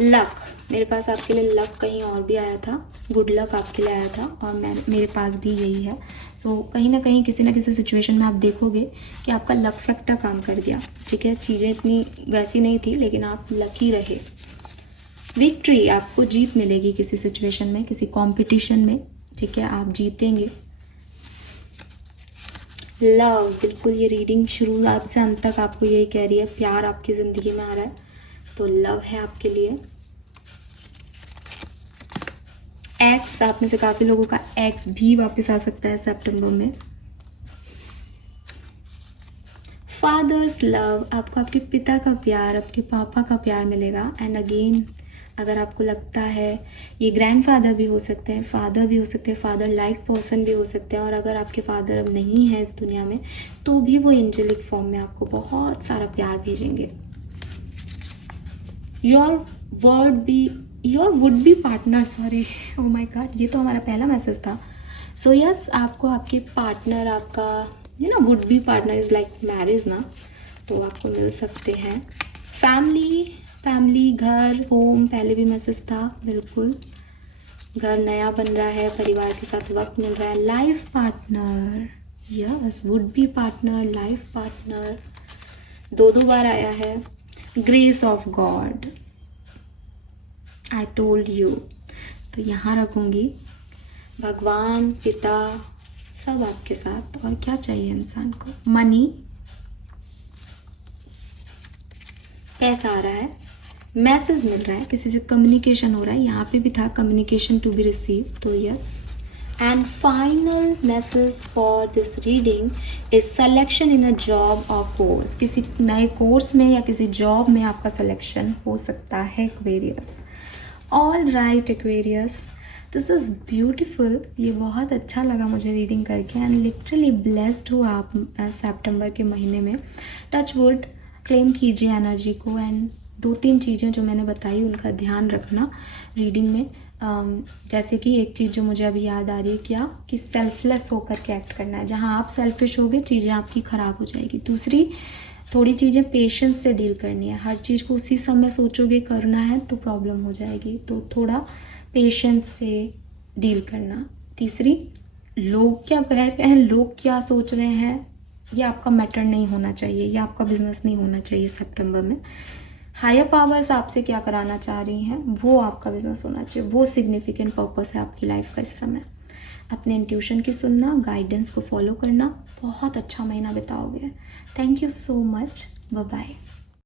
लक, मेरे पास आपके लिए लक कहीं और भी आया था, गुड लक आपके लिए आया था, और मेरे पास भी यही है। सो कहीं ना कहीं किसी ना किसी सिचुएशन में आप देखोगे कि आपका लक फैक्टर काम कर गया, ठीक है। चीज़ें इतनी वैसी नहीं थी लेकिन आप लकी रहे। विक्ट्री, आपको जीत मिलेगी किसी सिचुएशन में, किसी कंपटीशन में, ठीक है, आप जीतेंगे। लव, बिल्कुल ये रीडिंग शुरुआत से अंत तक आपको यही कह रही है, प्यार आपकी ज़िंदगी में आ रहा है, तो लव है आपके लिए। एक्स, आप में से काफ़ी लोगों का एक्स भी वापस आ सकता है सितंबर में। फादर्स लव, आपको आपके पिता का प्यार, आपके पापा का प्यार मिलेगा। एंड अगेन, अगर आपको लगता है ये ग्रैंडफादर भी हो सकते हैं, फादर भी हो सकते हैं, फादर लाइक पर्सन भी हो सकते हैं, और अगर आपके फादर अब नहीं है इस दुनिया में तो भी वो एंजेलिक फॉर्म में आपको बहुत सारा प्यार भेजेंगे। Your would be partner, sorry, oh my God, ये तो हमारा पहला मैसेज था। सो यस, आपको आपके पार्टनर, आपका would be partner is like marriage ना, तो आपको मिल सकते हैं। फैमिली, घर, होम, पहले भी मैसेज था, बिल्कुल घर नया बन रहा है, परिवार के साथ वक्त मिल रहा है। Life partner, yes, would be partner, life partner, दो बार आया है। Grace of God, I told you, तो यहाँ रखूंगी। भगवान, पिता, सब आपके साथ। और क्या चाहिए इंसान को? मनी, पैसा आ रहा है, मैसेज मिल रहा है, किसी से कम्युनिकेशन हो रहा है, यहाँ पे भी था कम्युनिकेशन टू बी रिसीव, तो yes. And final message for this reading is selection in a job और कोर्स, किसी नए कोर्स में या किसी जॉब में आपका सिलेक्शन हो सकता है Aquarius. All right Aquarius, this is beautiful, ये बहुत अच्छा लगा मुझे रीडिंग करके, एंड लिटरली ब्लेस्ड हो आप सितंबर के महीने में। टच वुड, क्लेम कीजिए एनर्जी को, एंड 2-3 चीज़ें जो मैंने बताई उनका ध्यान रखना रीडिंग में। जैसे कि एक चीज़ जो मुझे अभी याद आ रही है, क्या कि सेल्फलेस होकर के एक्ट करना है, जहाँ आप सेल्फिश होगे चीज़ें आपकी ख़राब हो जाएगी। दूसरी, थोड़ी चीज़ें पेशेंस से डील करनी है, हर चीज़ को उसी समय सोचोगे करना है तो प्रॉब्लम हो जाएगी, तो थोड़ा पेशेंस से डील करना। तीसरी, लोग क्या कह रहे हैं, लोग क्या सोच रहे हैं, ये आपका मैटर नहीं होना चाहिए, ये आपका बिजनेस नहीं होना चाहिए सितंबर में। हायर पावर्स आपसे क्या कराना चाह रही हैं वो आपका बिजनेस होना चाहिए, वो सिग्निफिकेंट पर्पस है आपकी लाइफ का इस समय। अपने इंट्यूशन की सुनना, गाइडेंस को फॉलो करना, बहुत अच्छा महीना बिताओगे। Thank you so much, bye bye.